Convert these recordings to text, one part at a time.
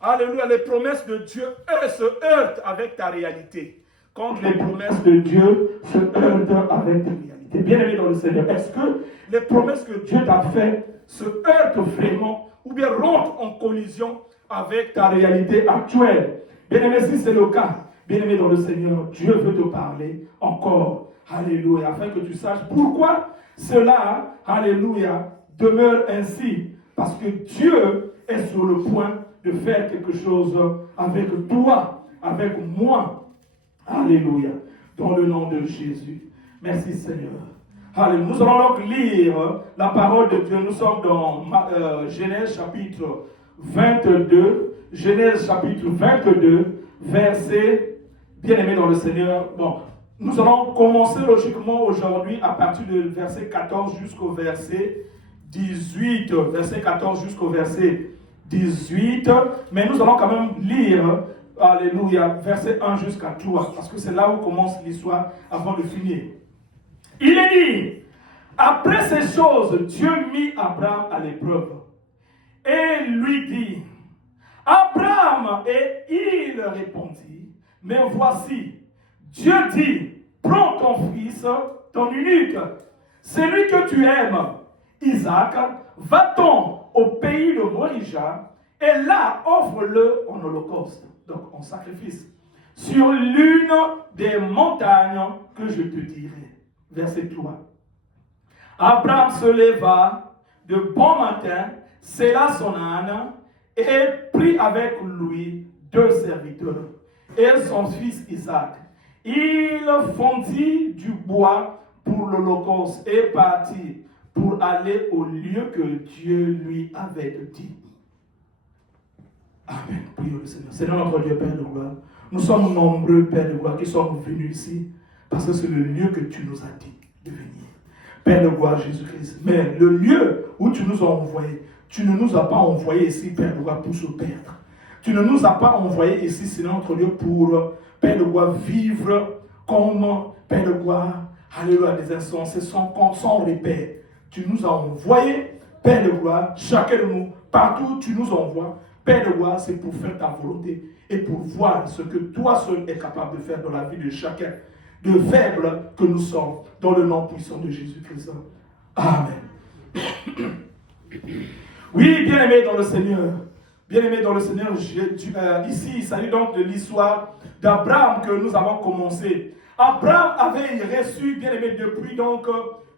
alléluia, les promesses de Dieu, elles se heurtent avec ta réalité. Quand les promesses de Dieu se heurtent avec ta réalité. Bien-aimé dans le Seigneur, est-ce que les promesses que Dieu t'a faites se heurtent vraiment ou bien rentrent en collision avec ta réalité actuelle? Bien-aimé, si c'est le cas, bien-aimé dans le Seigneur, Dieu veut te parler encore. Alléluia, afin que tu saches pourquoi cela, alléluia, demeure ainsi. Parce que Dieu est sur le point de faire quelque chose avec toi, avec moi. Alléluia. Dans le nom de Jésus. Merci Seigneur. Alléluia. Nous allons donc lire la parole de Dieu. Nous sommes dans Genèse chapitre 22. Genèse chapitre 22, verset, bien-aimé dans le Seigneur. Bon, nous allons commencer logiquement aujourd'hui à partir du verset 14 jusqu'au verset 18. Verset 14 jusqu'au verset 18. Mais nous allons quand même lire, alléluia, verset 1 jusqu'à 3. Parce que c'est là où commence l'histoire avant de finir. Il est dit, après ces choses, Dieu mit Abraham à l'épreuve et lui dit, Abraham, et il répondit, mais voici, Dieu dit, prends ton fils, ton unique, celui que tu aimes, Isaac, va-t'en au pays de Morija, et là offre-le en holocauste, donc en sacrifice, sur l'une des montagnes que je te dirai. Verset 3. Abraham se leva de bon matin, sella son âne, et prit avec lui 2 serviteurs et son fils Isaac. Il fondit du bois pour l'holocauste et partit pour aller au lieu que Dieu lui avait dit. Amen. Prions le Seigneur. Seigneur notre Dieu, Père de gloire, nous sommes nombreux, Père de gloire, qui sommes venus ici parce que c'est le lieu que tu nous as dit de venir. Père de gloire, Jésus-Christ. Mais le lieu où tu nous as envoyés, tu ne nous as pas envoyés ici, Père de gloire, pour se perdre. Tu ne nous as pas envoyés ici, c'est notre lieu pour, Père de gloire, vivre comme, Père de gloire, alléluia, des insensés, sans repère. Tu nous as envoyés, Père de gloire, chacun de nous, partout où tu nous envoies, Père de gloire, c'est pour faire ta volonté et pour voir ce que toi seul es capable de faire dans la vie de chacun, de faibles que nous sommes, dans le nom puissant de Jésus-Christ. Amen. Oui, bien-aimé dans le Seigneur. Bien-aimé dans le Seigneur, ici, il s'agit donc de l'histoire d'Abraham que nous avons commencé. Abraham avait reçu, bien-aimé, depuis donc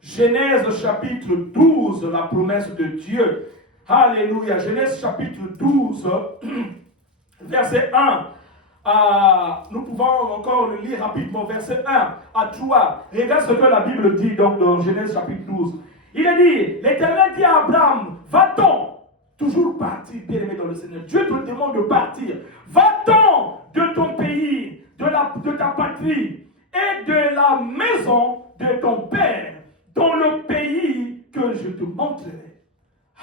Genèse chapitre 12, la promesse de Dieu. Alléluia. Genèse chapitre 12, verset 1. Nous pouvons encore le lire rapidement, verset 1 à 3. Regarde ce que la Bible dit donc dans Genèse chapitre 12. Il est dit, l'Éternel dit à Abraham, va-t'en, toujours partir, bien-aimé dans le Seigneur. Dieu te demande de partir. Va-t'en de ton pays, de ta patrie et de la maison de ton père, dans le pays que je te montrerai.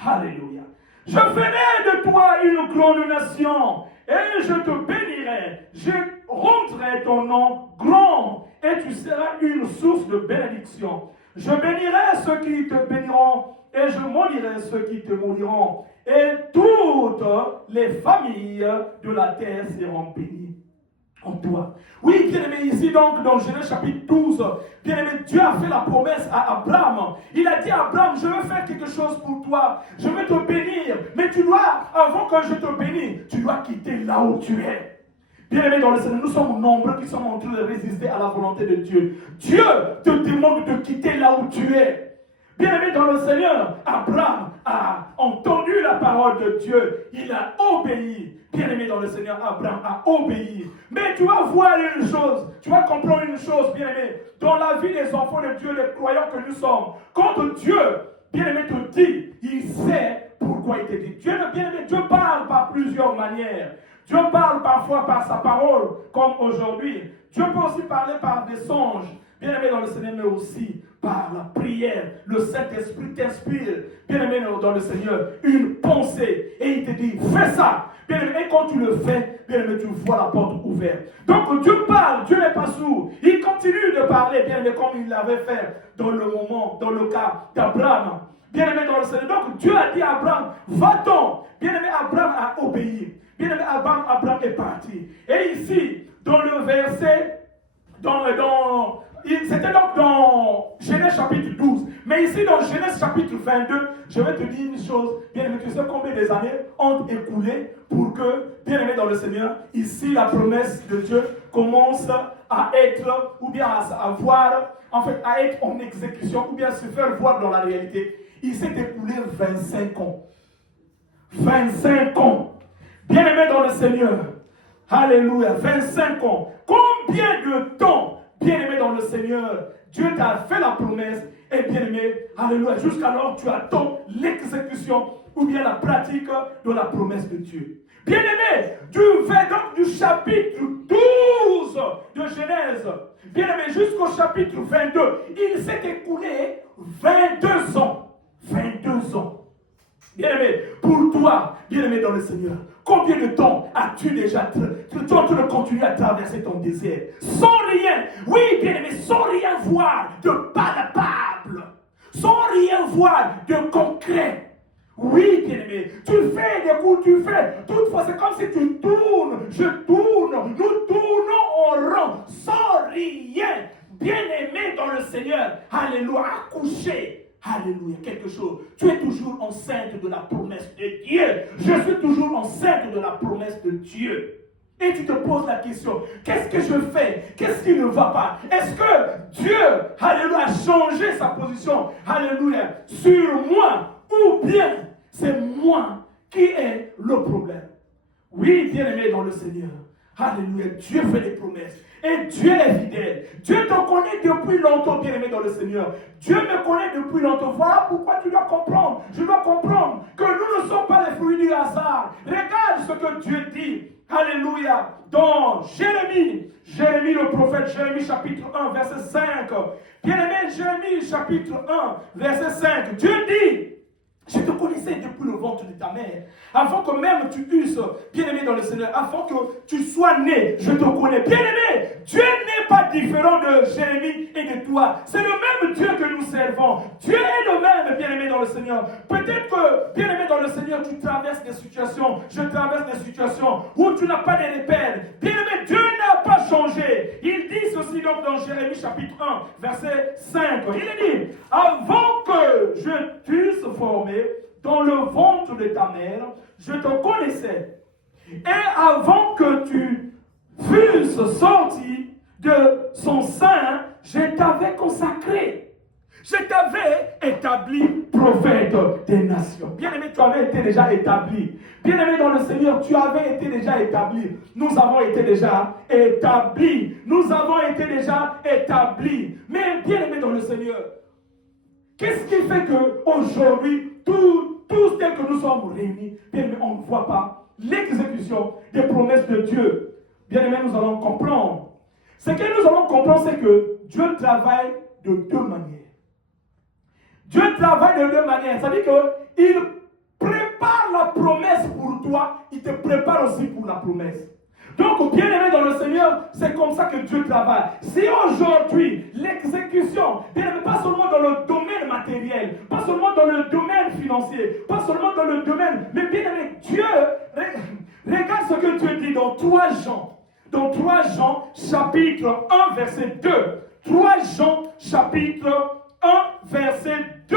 Alléluia. Je ferai de toi une grande nation et je te bénirai. Je rendrai ton nom grand et tu seras une source de bénédiction. Je bénirai ceux qui te béniront et je maudirai ceux qui te maudiront. Et toutes les familles de la terre seront bénies en toi. Oui, bien-aimé, ici donc dans Genèse chapitre 12, bien-aimé, Dieu a fait la promesse à Abraham. Il a dit à Abraham, je veux faire quelque chose pour toi. Je vais te bénir. Mais tu dois, avant que je te bénisse, tu dois quitter là où tu es. Bien-aimé dans le Seigneur, nous sommes nombreux qui sommes en train de résister à la volonté de Dieu. Dieu te demande de quitter là où tu es. Bien-aimé dans le Seigneur, Abraham a entendu la parole de Dieu. Il a obéi. Bien-aimé dans le Seigneur, Abraham a obéi. Mais tu vas voir une chose, tu vas comprendre une chose, bien-aimé. Dans la vie des enfants de Dieu, les croyants que nous sommes, quand Dieu, bien-aimé, te dit, il sait pourquoi il te dit. Bien-aimé, Dieu parle par plusieurs manières. Dieu parle parfois par sa parole, comme aujourd'hui. Dieu peut aussi parler par des songes, bien-aimé dans le Seigneur, mais aussi par la prière. Le Saint-Esprit t'inspire, bien-aimé dans le Seigneur, une pensée. Et il te dit, fais ça. Bien-aimé, et quand tu le fais, bien-aimé, tu vois la porte ouverte. Donc Dieu parle, Dieu n'est pas sourd. Il continue de parler, bien-aimé, comme il l'avait fait dans le moment, dans le cas d'Abraham. Bien-aimé dans le Seigneur. Donc Dieu a dit à Abraham, va-t'en. Bien-aimé, Abraham a obéi. Bien-aimé, Abraham est parti. Et ici, dans le verset, c'était donc dans Genèse chapitre 12. Mais ici, dans Genèse chapitre 22, je vais te dire une chose. Bien-aimé, tu sais combien des années ont écoulé pour que, bien-aimé dans le Seigneur, ici, la promesse de Dieu commence à être, ou bien à voir, en fait, à être en exécution, ou bien à se faire voir dans la réalité. Il s'est écoulé 25 ans. 25 ans. Bien-aimé dans le Seigneur. Alléluia. 25 ans. Combien de temps, bien-aimé dans le Seigneur, Dieu t'a fait la promesse et bien-aimé, alléluia, jusqu'alors tu attends l'exécution ou bien la pratique de la promesse de Dieu. Bien-aimé, du chapitre 12 de Genèse, bien-aimé, jusqu'au chapitre 22, il s'est écoulé 22 ans. 22 ans. Bien-aimé, pour toi, bien-aimé dans le Seigneur, combien de temps as-tu déjà continué à traverser ton désert sans rien, oui, bien-aimé, sans rien voir de palpable, sans rien voir de concret. Oui, bien-aimé, tu fais des coups, toutefois c'est comme si tu tournes, nous tournons en rond, sans rien. Bien-aimé dans le Seigneur, alléluia, accouché. Alléluia, quelque chose. Tu es toujours enceinte de la promesse de Dieu. Je suis toujours enceinte de la promesse de Dieu. Et tu te poses la question, qu'est-ce que je fais? Qu'est-ce qui ne va pas? Est-ce que Dieu, alléluia, a changé sa position, alléluia, sur moi? Ou bien c'est moi qui ai le problème? Oui, bien-aimé dans le Seigneur. Alléluia, Dieu fait des promesses. Et Dieu est fidèle. Dieu te connaît depuis longtemps, bien-aimé dans le Seigneur. Dieu me connaît depuis longtemps. Voilà pourquoi tu dois comprendre. Je dois comprendre que nous ne sommes pas les fruits du hasard. Regarde ce que Dieu dit. Alléluia. Dans Jérémie le prophète, Jérémie chapitre 1, verset 5. Bien-aimé, Jérémie chapitre 1, verset 5. Dieu dit, je te connaissais depuis le ventre de ta mère. Avant que même tu eusses, bien-aimé dans le Seigneur, avant que tu sois né, je te connais. Bien-aimé, Dieu n'est pas différent de Jérémie et de toi. C'est le même Dieu que nous servons. Dieu est le même, bien-aimé dans le Seigneur. Peut-être que, bien-aimé dans le Seigneur, tu traverses des situations, je traverse des situations où tu n'as pas de repères. Bien-aimé, Dieu n'a pas changé. Il dit ceci donc dans Jérémie chapitre 1, verset 5. Il dit, avant que je t'eusse formé dans le ventre de ta mère, je te connaissais. Et avant que tu fusses sorti de son sein, je t'avais consacré. Je t'avais établi prophète des nations. Bien-aimé, tu avais été déjà établi. Bien-aimé dans le Seigneur, tu avais été déjà établi. Nous avons été déjà établis. Nous avons été déjà établis. Mais bien-aimé dans le Seigneur, qu'est-ce qui fait qu'aujourd'hui, tous tels que nous sommes réunis, bien-aimé, on ne voit pas l'exécution des promesses de Dieu? Bien-aimé, nous allons comprendre. Ce que nous allons comprendre, c'est que Dieu travaille de deux manières. Dieu travaille de deux manières. Ça veut dire qu'il prépare la promesse pour toi, il te prépare aussi pour la promesse. Donc, bien-aimé dans le Seigneur, c'est comme ça que Dieu travaille. Si aujourd'hui, l'exécution, bien-aimé, pas seulement dans le domaine matériel, pas seulement dans le domaine financier, pas seulement dans le domaine, mais bien-aimé, Dieu, regarde ce que Dieu dit dans 3 Jean. Dans 3 Jean, chapitre 1, verset 2. 3 Jean, chapitre 1, verset 2.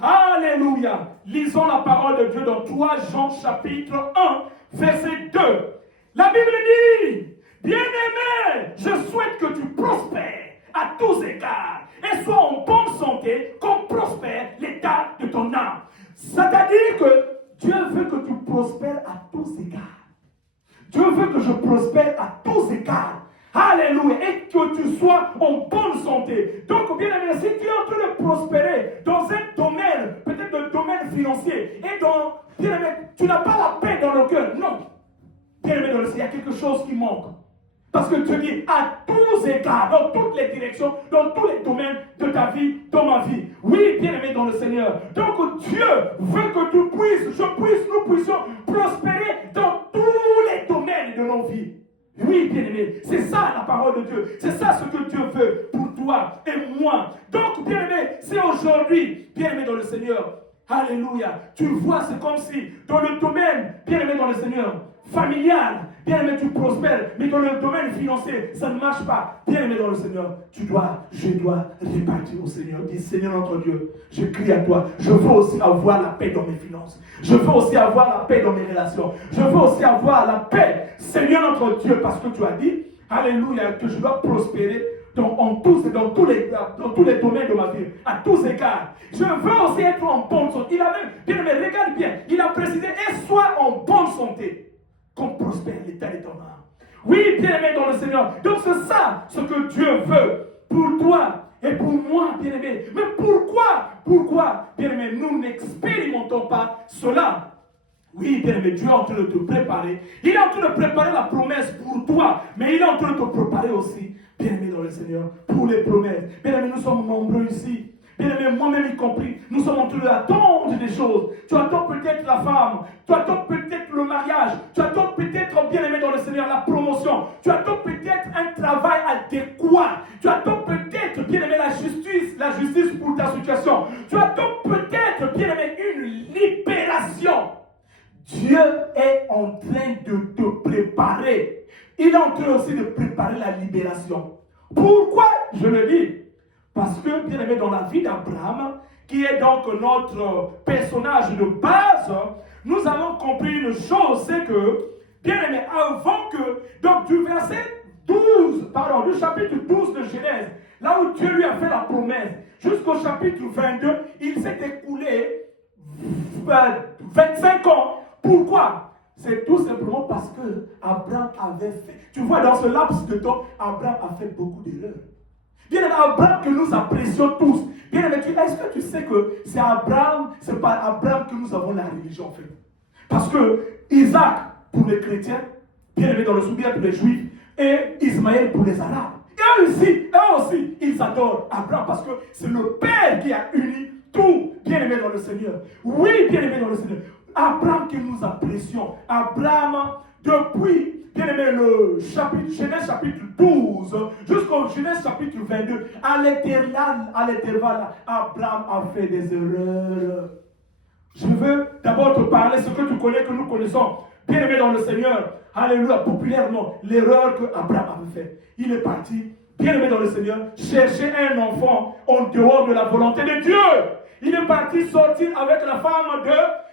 Alléluia. Lisons la parole de Dieu dans 3 Jean, chapitre 1, verset 2. La Bible dit, bien-aimé, je souhaite que tu prospères à tous égards et sois en bonne santé comme prospère l'état de ton âme. C'est-à-dire que Dieu veut que tu prospères à tous égards. Dieu veut que je prospère à tous égards. Alléluia. Et que tu sois en bonne santé. Donc, bien aimé, si tu es en train de prospérer dans un domaine, peut-être le domaine financier, et dans, bien aimé, tu n'as pas la paix dans le cœur. Non. Bien aimé, il y a quelque chose qui manque. Parce que Dieu dit à tous égards, dans toutes les directions, dans tous les domaines de ta vie, dans ma vie. Oui, bien aimé dans le Seigneur. Donc Dieu veut que tu puisses, nous puissions prospérer dans tous les domaines de nos vies. Oui, bien aimé, c'est ça la parole de Dieu. C'est ça ce que Dieu veut pour toi et moi. Donc, bien aimé, c'est aujourd'hui, bien aimé dans le Seigneur, Seigneur, alléluia, tu vois, c'est comme si dans le domaine, bien-aimé dans le Seigneur, familial, bien-aimé, tu prospères, mais dans le domaine financier, ça ne marche pas. Bien-aimé dans le Seigneur, je dois répartir au Seigneur. Dis, Seigneur notre Dieu, je crie à toi. Je veux aussi avoir la paix dans mes finances. Je veux aussi avoir la paix dans mes relations. Je veux aussi avoir la paix, Seigneur notre Dieu, parce que tu as dit, alléluia, que je dois prospérer dans tous les domaines de ma vie, à tous égards. Je veux aussi être en bonne santé. Il a même, bien aimé, regarde bien, il a précisé, et sois en bonne santé, qu'on prospère l'état de ton âme. Oui, bien-aimé dans le Seigneur. Donc c'est ça ce que Dieu veut pour toi et pour moi, bien-aimé. Mais pourquoi, bien-aimé, nous n'expérimentons pas cela? Oui, bien-aimé, Dieu est en train de te préparer. Il est en train de préparer la promesse pour toi, mais il est en train de te préparer aussi, bien-aimé dans le Seigneur, pour les promesses. Bien-aimé, nous sommes nombreux ici. Bien-aimé, moi-même y compris, nous sommes en train d'attendre des choses. Tu attends peut-être la femme, tu attends peut-être le mariage, tu attends peut-être, bien-aimé dans le Seigneur, la promotion, tu attends peut-être un travail adéquat, tu attends peut-être, bien-aimé, la justice pour ta situation, tu attends peut-être, bien-aimé, une libération. Dieu est en train de te préparer. Il est en train aussi de préparer la libération. Pourquoi je le dis? Parce que, bien aimé, dans la vie d'Abraham, qui est donc notre personnage de base, nous avons compris une chose, c'est que, bien aimé, avant que, donc du du chapitre 12 de Genèse, là où Dieu lui a fait la promesse, jusqu'au chapitre 22, il s'est écoulé 25 ans. Pourquoi? C'est tout simplement parce que Abraham avait fait, tu vois, dans ce laps de temps, Abraham a fait beaucoup d'erreurs. Bien aimé, Abraham que nous apprécions tous. Bien aimé, est-ce que tu sais que c'est par Abraham que nous avons la religion en fait? Parce que Isaac pour les chrétiens, bien aimé dans le souvenir pour les juifs, et Ismaël pour les arabes. Et eux aussi, ils adorent Abraham parce que c'est le Père qui a uni tout, bien aimé dans le Seigneur. Oui, bien aimé dans le Seigneur. Abraham que nous apprécions. Abraham, depuis, bien aimé, le Genèse chapitre 12 jusqu'au Genèse chapitre 22, à l'intervalle, Abraham a fait des erreurs. Je veux d'abord te parler ce que tu connais, que nous connaissons, bien aimé dans le Seigneur. Alléluia, populairement, l'erreur que Abraham avait faite. Il est parti, bien aimé dans le Seigneur, chercher un enfant en dehors de la volonté de Dieu. Il est parti sortir avec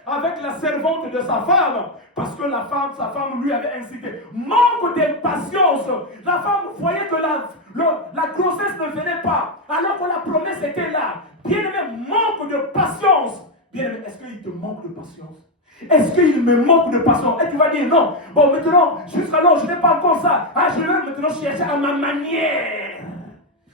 avec la servante de sa femme, parce que sa femme lui avait incité. Manque de patience. La femme voyait que la grossesse ne venait pas, alors que la promesse était là. Bien aimé, manque de patience. Bien aimé, est-ce qu'il te manque de patience? Est-ce qu'il me manque de patience? Et tu vas dire non. Bon, maintenant, jusqu'alors, je n'ai pas encore ça. Je vais maintenant chercher à ma manière.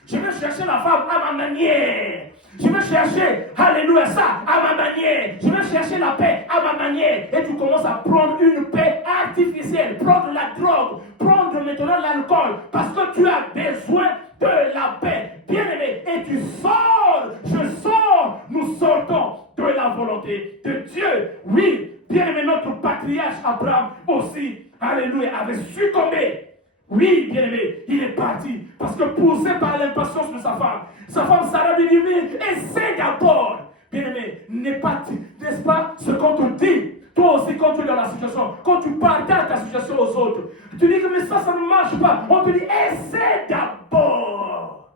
Je vais chercher la femme à ma manière. Je vais chercher, alléluia, ça à ma manière. Je vais chercher la paix à ma manière. Et tu commences à prendre une paix artificielle, prendre la drogue, prendre maintenant l'alcool, parce que tu as besoin de la paix. Bien-aimé, et tu sors, nous sortons de la volonté de Dieu. Oui, bien-aimé, notre patriarche Abraham aussi, alléluia, avait succombé. Oui, bien-aimé, il est parti parce que poussé par l'impatience de sa femme Sarah lui dit, mais essaie d'abord. Bien-aimé, n'est-ce pas ce qu'on te dit? Toi aussi, quand tu es dans la situation, quand tu partages ta situation aux autres, tu dis que mais ça ne marche pas. On te dit, essaie d'abord.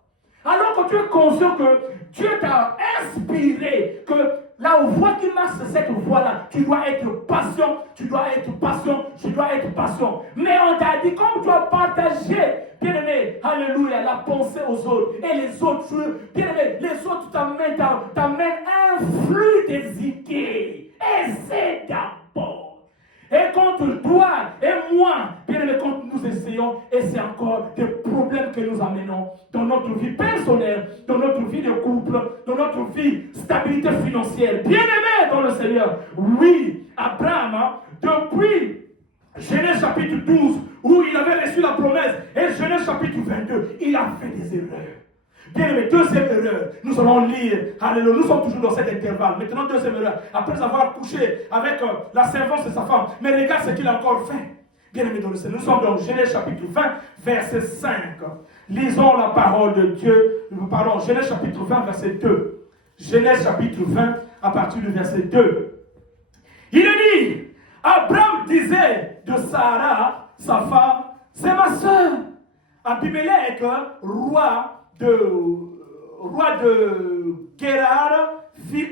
Alors que tu es conscient que Dieu t'a inspiré, que la voie qui marche, c'est cette voie-là. Tu dois être patient, je dois être patient. Mais on t'a dit, comme tu as partagé, bien-aimé, alléluia, la pensée aux autres, et les autres, bien-aimé, les autres t'amènent un flux des idées. Essaie d'abord. Et quand toi et moi, bien aimé, quand nous essayons, et c'est encore des problèmes que nous amenons dans notre vie personnelle, dans notre vie de couple, dans notre vie stabilité financière. Bien aimé dans le Seigneur. Oui, Abraham, depuis Genèse chapitre 12, où il avait reçu la promesse, et Genèse chapitre 22, il a fait des erreurs. Bien aimé, deuxième erreur, nous allons lire, alléluia, nous sommes toujours dans cet intervalle. Maintenant, deuxième erreur, après avoir couché avec la servante de sa femme, mais regarde ce qu'il a encore fait. Bien aimé dans le Seigneur, nous sommes dans Genèse chapitre 20, verset 5. Lisons la parole de Dieu, Genèse chapitre 20, verset 2. Genèse chapitre 20, à partir du verset 2. Il est dit, Abraham disait de Sarah, sa femme, c'est ma sœur. Abimelech, roi de Guérar, fit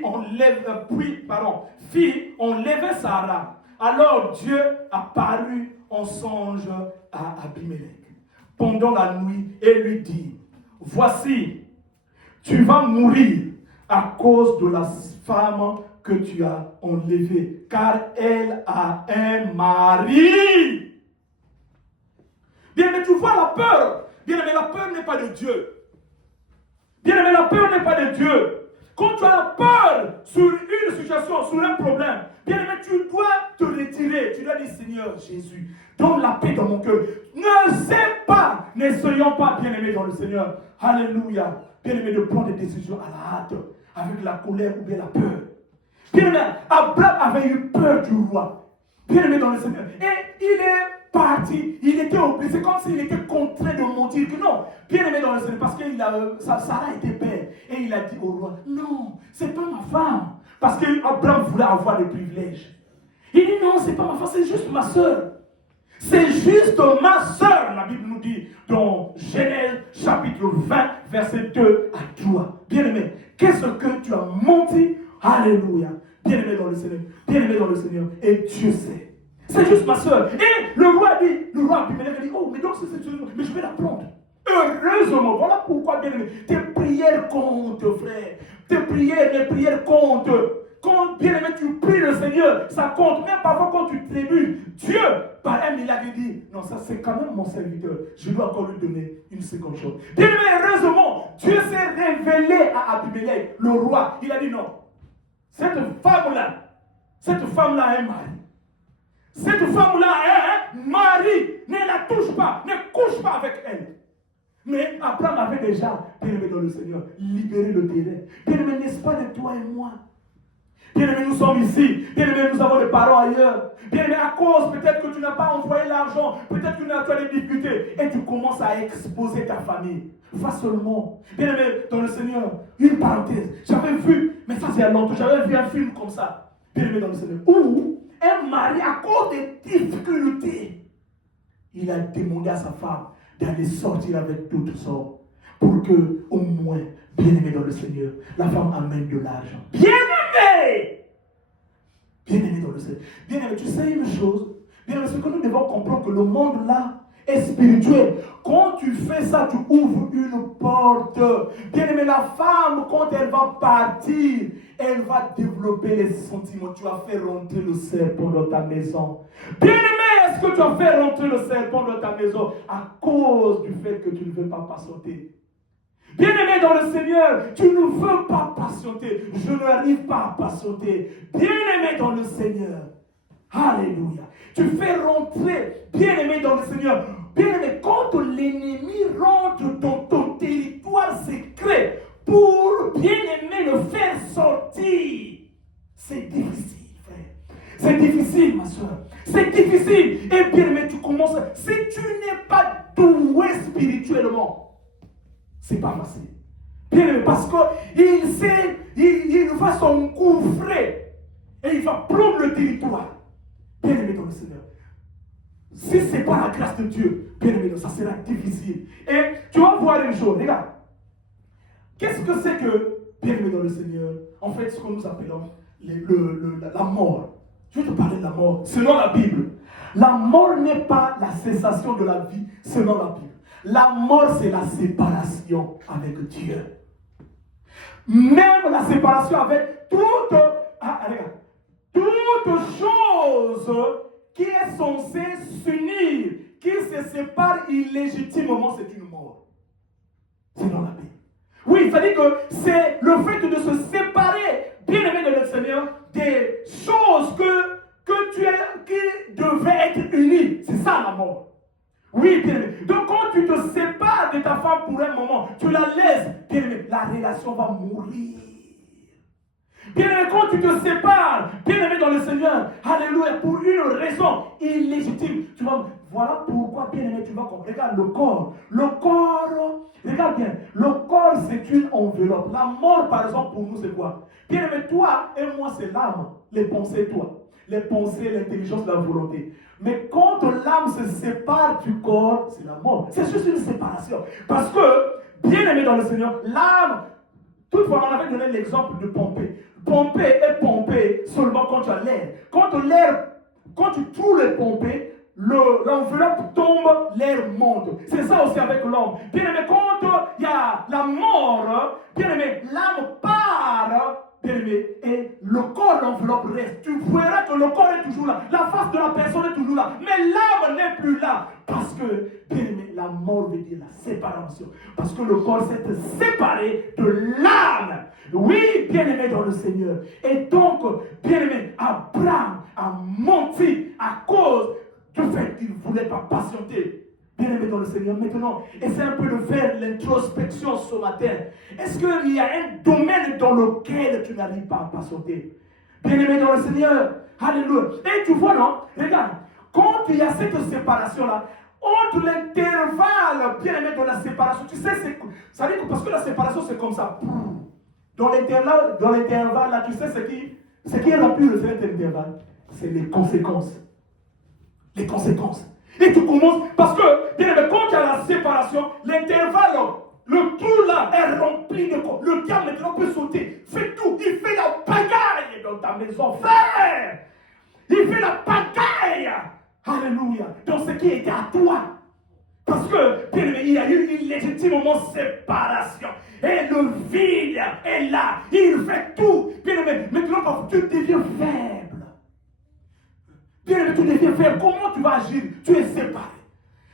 enlever Sarah. Alors Dieu apparut en songe à Abimelech pendant la nuit et lui dit, voici, tu vas mourir à cause de la femme que tu as enlevée, car elle a un mari. Bien aimé, tu vois la peur. Bien aimé, la peur n'est pas de Dieu. Bien aimé, la peur n'est pas de Dieu. Quand tu as la peur sur une situation, sur un problème, bien aimé, tu dois te retirer. Tu dois dire, Seigneur Jésus, donne la paix dans mon cœur. Ne soyons pas bien aimés dans le Seigneur. Alléluia. Bien aimé, de prendre des décisions à la hâte, avec la colère ou bien la peur. Bien aimé, Abraham avait eu peur du roi. Bien aimé dans le Seigneur. Et il est parti, il était obligé, c'est comme s'il était contraint de mentir. Que non, bien aimé dans le Seigneur, parce que Sarah était belle. Et il a dit au roi, non, c'est pas ma femme. Parce qu'Abraham voulait avoir des privilèges. Il dit, non, c'est pas ma femme, c'est juste ma soeur. C'est juste ma soeur, la Bible nous dit, dans Genèse chapitre 20, verset 2 à 3. Bien aimé, qu'est-ce que tu as menti? Alléluia. Bien aimé dans le Seigneur, bien aimé dans le Seigneur. Et Dieu sait. C'est juste ma soeur. Et le roi Abimelech a dit, oh, mais donc c'est cette chose, mais je vais la prendre. Heureusement, voilà pourquoi, bien aimé, tes prières comptent, frère. Les prières comptent. Quand, bien aimé, tu pries le Seigneur, ça compte. Même parfois quand tu trébuches, Dieu, par un il avait dit, non, ça c'est quand même mon serviteur. Je dois encore lui donner une seconde chose. Bien aimé, heureusement, Dieu s'est révélé à Abimelech, le roi. Il a dit, non, cette femme-là a un mari. Cette femme-là a un mari. Ne la touche pas, ne couche pas avec elle. Mais Abraham avait déjà, bien aimé dans le Seigneur, libéré le terrain. Bien aimé, n'est-ce pas de toi et moi? Bien aimé, nous sommes ici. Bien aimé, nous avons des parents ailleurs. Bien aimé, à cause peut-être que tu n'as pas envoyé l'argent, peut-être que tu as des difficultés, et tu commences à exposer ta famille. Va seulement. Bien aimé, dans le Seigneur, une parenthèse. J'avais vu, mais ça c'est à longtemps, j'avais vu un film comme ça. Bien aimé dans le Seigneur, où un mari, à cause des difficultés, il a demandé à sa femme d'aller sortir avec d'autres hommes pour que, au moins, bien aimé dans le Seigneur, la femme amène de l'argent. Bien aimé! Bien aimé dans le Seigneur. Bien aimé, tu sais une chose? Bien aimé, c'est que nous devons comprendre que le monde là est spirituel. Quand tu fais ça, tu ouvres une porte. Bien aimé, la femme, quand elle va partir, elle va développer les sentiments. Tu as fait rentrer le serpent dans ta maison. Bien aimé, est-ce que tu as fait rentrer le serpent dans ta maison à cause du fait que tu ne veux pas patienter? Bien aimé dans le Seigneur, tu ne veux pas patienter. Je n'arrive pas à patienter. Bien aimé dans le Seigneur. Alléluia. Tu fais rentrer, bien aimé dans le Seigneur. Bien aimé, quand l'ennemi rentre dans ton territoire secret pour, bien aimé, le faire sortir, c'est difficile, frère. C'est difficile, ma soeur. C'est difficile. Et bien aimé, tu commences. Si tu n'es pas doué spirituellement, c'est pas facile. Bien aimé, parce qu'il va s'engouffrer et il va prendre le territoire. Bien aimé dans le Seigneur. Si ce n'est pas la grâce de Dieu, bien aimé, ça sera difficile. Et tu vas voir une chose, regarde. Qu'est-ce que c'est que, bien aimé dans le Seigneur, en fait, ce que nous appelons la mort. Je vais te parler de la mort selon la Bible. La mort n'est pas la cessation de la vie selon la Bible. La mort, c'est la séparation avec Dieu. Même la séparation avec toute chose qui est censée s'unir, qui se sépare illégitimement, c'est une mort. C'est dans la Bible. Oui, ça dit que c'est le fait de se séparer, bien aimé de notre Seigneur, des choses qui devaient être unies. C'est ça la mort. Oui, bien aimé. Donc quand tu te sépares de ta femme pour un moment, tu la laisses, bien aimé, la relation va mourir. Bien-aimé, quand tu te sépares, bien-aimé dans le Seigneur, alléluia, pour une raison illégitime, tu vas, voilà pourquoi, bien-aimé, tu vas comprendre. Regarde le corps. Le corps, regarde bien, le corps c'est une enveloppe. La mort, par exemple, pour nous, c'est quoi? Bien-aimé, toi et moi, c'est l'âme, les pensées, toi. Les pensées, l'intelligence, la volonté. Mais quand l'âme se sépare du corps, c'est la mort. C'est juste une séparation. Parce que, bien-aimé dans le Seigneur, l'âme, toutefois, on avait donné l'exemple de pomper. Pomper est pomper seulement quand tu as l'air. Quand tu trouves les pompées, l'enveloppe tombe, l'air monte. C'est ça aussi avec l'homme. Bien aimé, quand il y a la mort, bien aimé, l'âme part, bien aimé, et le corps, l'enveloppe reste. Tu verras que le corps est toujours là. La face de la personne est toujours là. Mais l'âme n'est plus là. Parce que, bien aimé, la mort veut dire la séparation. Parce que le corps s'est séparé de l'âme. Oui, bien-aimé dans le Seigneur. Et donc, bien-aimé, Abraham a menti à cause du fait qu'il ne voulait pas patienter. Bien-aimé dans le Seigneur, maintenant, essaie un peu de faire l'introspection ce matin. Est-ce qu'il y a un domaine dans lequel tu n'arrives pas à patienter? Bien-aimé dans le Seigneur, alléluia. Et tu vois, non? Regarde, quand il y a cette séparation-là, entre l'intervalle, bien-aimé, de la séparation, tu sais, ça veut dire que parce que la séparation, c'est comme ça. Dans l'intervalle, là, tu sais ce qui est rempli de cet intervalle, c'est les conséquences. Les conséquences. Et tu commences, parce que, bien aimé, quand il y a la séparation, l'intervalle, le trou là est rempli de quoi? Le diable maintenant peut sauter, fait tout, il fait la pagaille dans ta maison, frère. Il fait la pagaille. Alléluia. Dans ce qui était à toi. Parce que, bien aimé, il y a eu une légitimement séparation. Et le vide est là. Il fait tout. Bien aimé, maintenant, tu deviens faible. Bien aimé, tu deviens faible. Comment tu vas agir? Tu es séparé.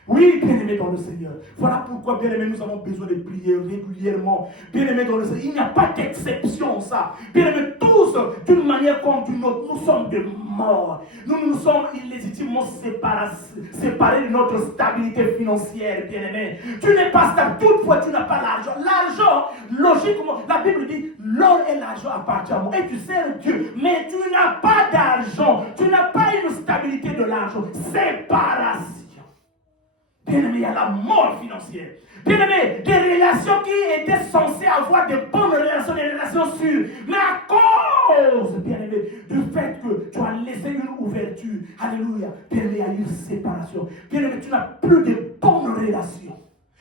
Oui, bien-aimé dans le Seigneur. Voilà pourquoi, bien-aimé, nous avons besoin de prier régulièrement. Bien-aimé dans le Seigneur, il n'y a pas d'exception, ça. Bien-aimé, tous, d'une manière comme d'une autre, nous sommes des morts. Nous nous sommes illégitimement séparés de notre stabilité financière, bien-aimé. Tu n'es pas stable, toutefois tu n'as pas l'argent. L'argent, logiquement, la Bible dit, l'or et l'argent appartiennent à moi. Et tu sers Dieu, mais tu n'as pas d'argent. Tu n'as pas une stabilité de l'argent. Séparation. Bien-aimé, il y a la mort financière. Bien-aimé, des relations qui étaient censées avoir des bonnes relations, des relations sûres. Mais à cause, bien-aimé, du fait que tu as laissé une ouverture, alléluia, bien-aimé, il y a une séparation. Bien-aimé, tu n'as plus de bonnes relations.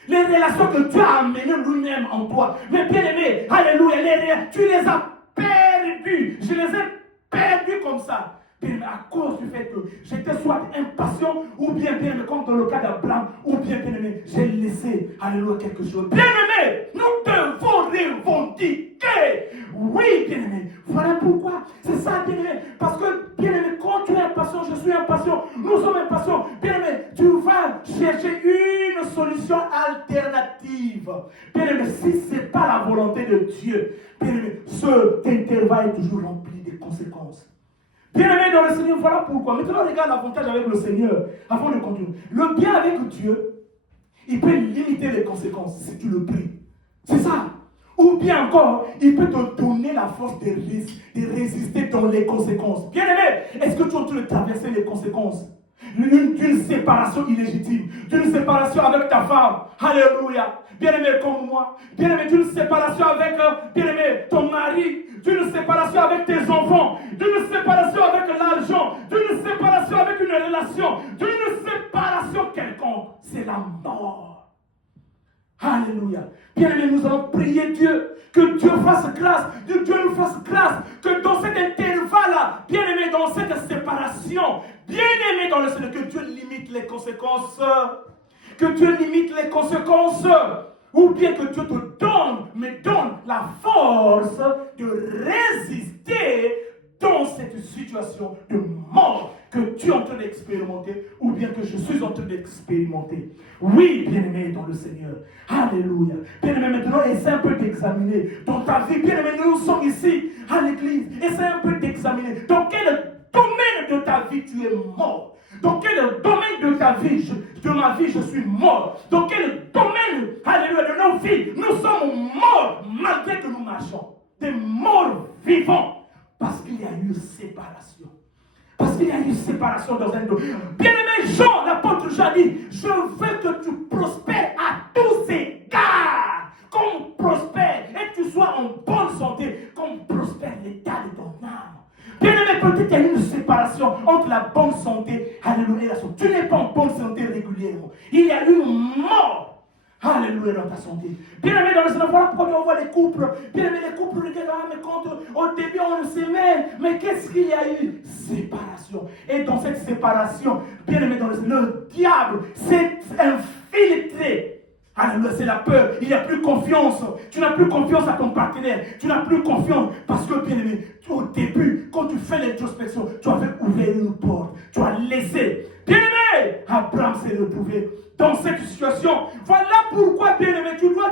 Les relations que Dieu a amenées lui-même en toi. Mais bien-aimé, alléluia, tu les as perdues. Je les ai perdues comme ça. Bien-aimé, à cause du fait que j'étais soit impatient, ou bien, bien-aimé, comme dans le cas d'Abraham, ou bien, bien-aimé, j'ai laissé, alléluia, quelque chose. Bien-aimé, nous devons revendiquer. Oui, bien-aimé, voilà pourquoi. C'est ça, bien-aimé, parce que, bien-aimé, quand tu es impatient, je suis impatient, nous sommes impatients. Bien-aimé, tu vas chercher une solution alternative. Bien-aimé, si ce n'est pas la volonté de Dieu, bien-aimé, cet intervalle est toujours rempli de conséquences. Bien-aimé dans le Seigneur, voilà pourquoi. Maintenant, regarde l'avantage avec le Seigneur, avant de continuer. Le bien avec Dieu, il peut limiter les conséquences si tu le pries. C'est ça. Ou bien encore, il peut te donner la force de résister dans les conséquences. Bien-aimé, est-ce que tu es en train de traverser les conséquences d'une séparation illégitime, d'une séparation avec ta femme? Alléluia. Bien-aimé comme moi. Bien-aimé, d'une séparation avec, bien-aimé, ton mari. D'une séparation avec tes enfants. D'une séparation avec l'argent. D'une séparation avec une relation. D'une séparation quelconque. C'est la mort. Alléluia. Bien-aimé, nous allons prier Dieu. Que Dieu fasse grâce. Que Dieu nous fasse grâce. Que dans cet intervalle-là, bien-aimé, dans cette séparation, bien-aimé dans le Seigneur, que Dieu limite les conséquences. Que Dieu limite les conséquences. Ou bien que Dieu te donne la force de résister dans cette situation de mort que tu es en train d'expérimenter, ou bien que je suis en train d'expérimenter. Oui, bien-aimé dans le Seigneur. Alléluia. Bien-aimé, maintenant, essaie un peu d'examiner dans ta vie. Bien-aimé, nous sommes ici à l'église. Essaie un peu d'examiner dans quel domaine de ta vie tu es mort. Dans quel domaine de ta vie, de ma vie, je suis mort. Dans quel domaine, alléluia, de nos vies, nous sommes morts malgré que nous marchons. Des morts vivants. Parce qu'il y a eu séparation. Parce qu'il y a eu séparation dans un domaine. Bien-aimé Jean, l'apôtre Jean dit, je veux que tu prospères à tous égards. Qu'on prospère et que tu sois en bonne santé. Qu'on prospère l'état de ton âme. Bien-aimé, peut-être qu'il y a une séparation entre la bonne santé, alléluia, et la santé. Tu n'es pas en bonne santé régulièrement. Il y a une mort. Alléluia dans ta santé. Bien-aimé dans le Seigneur, voilà pourquoi on voit les couples. Bien-aimé, les couples disent, ah, mais quand au début on s'aimait, mais qu'est-ce qu'il y a eu? Séparation. Et dans cette séparation, bien-aimé dans le Seigneur, le diable s'est infiltré. Alléluia, c'est la peur. Il n'y a plus confiance. Tu n'as plus confiance à ton partenaire. Tu n'as plus confiance parce que, bien-aimé, au début, quand tu fais l'introspection, tu avais ouvert une porte. Tu as laissé. Bien-aimé, Abraham s'est retrouvé dans cette situation. Voilà pourquoi, bien-aimé, tu dois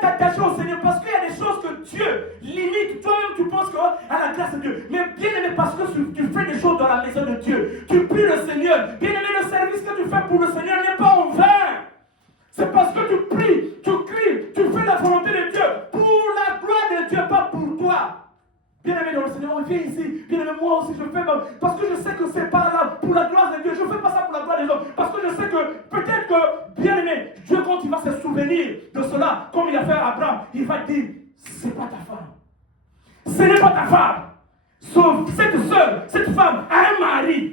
t'attacher au Seigneur parce qu'il y a des choses que Dieu limite. Toi-même, tu penses à la grâce de Dieu. Mais bien-aimé, parce que tu fais des choses dans la maison de Dieu. Tu pries le Seigneur. Bien-aimé, le service que tu fais pour le Seigneur n'est pas en vain. C'est parce que tu pries, tu cries, tu fais la volonté de Dieu pour la gloire de Dieu, pas pour toi. Bien-aimé dans le Seigneur, on vient ici. Bien-aimé, moi aussi je fais parce que je sais que c'est pas là pour la gloire de Dieu. Je ne fais pas ça pour la gloire des hommes. Parce que je sais que peut-être que, bien-aimé, Dieu, quand il va se souvenir de cela, comme il a fait à Abraham, il va dire, c'est pas ta femme. Ce n'est pas ta femme. Sauf cette sœur, cette femme a un mari.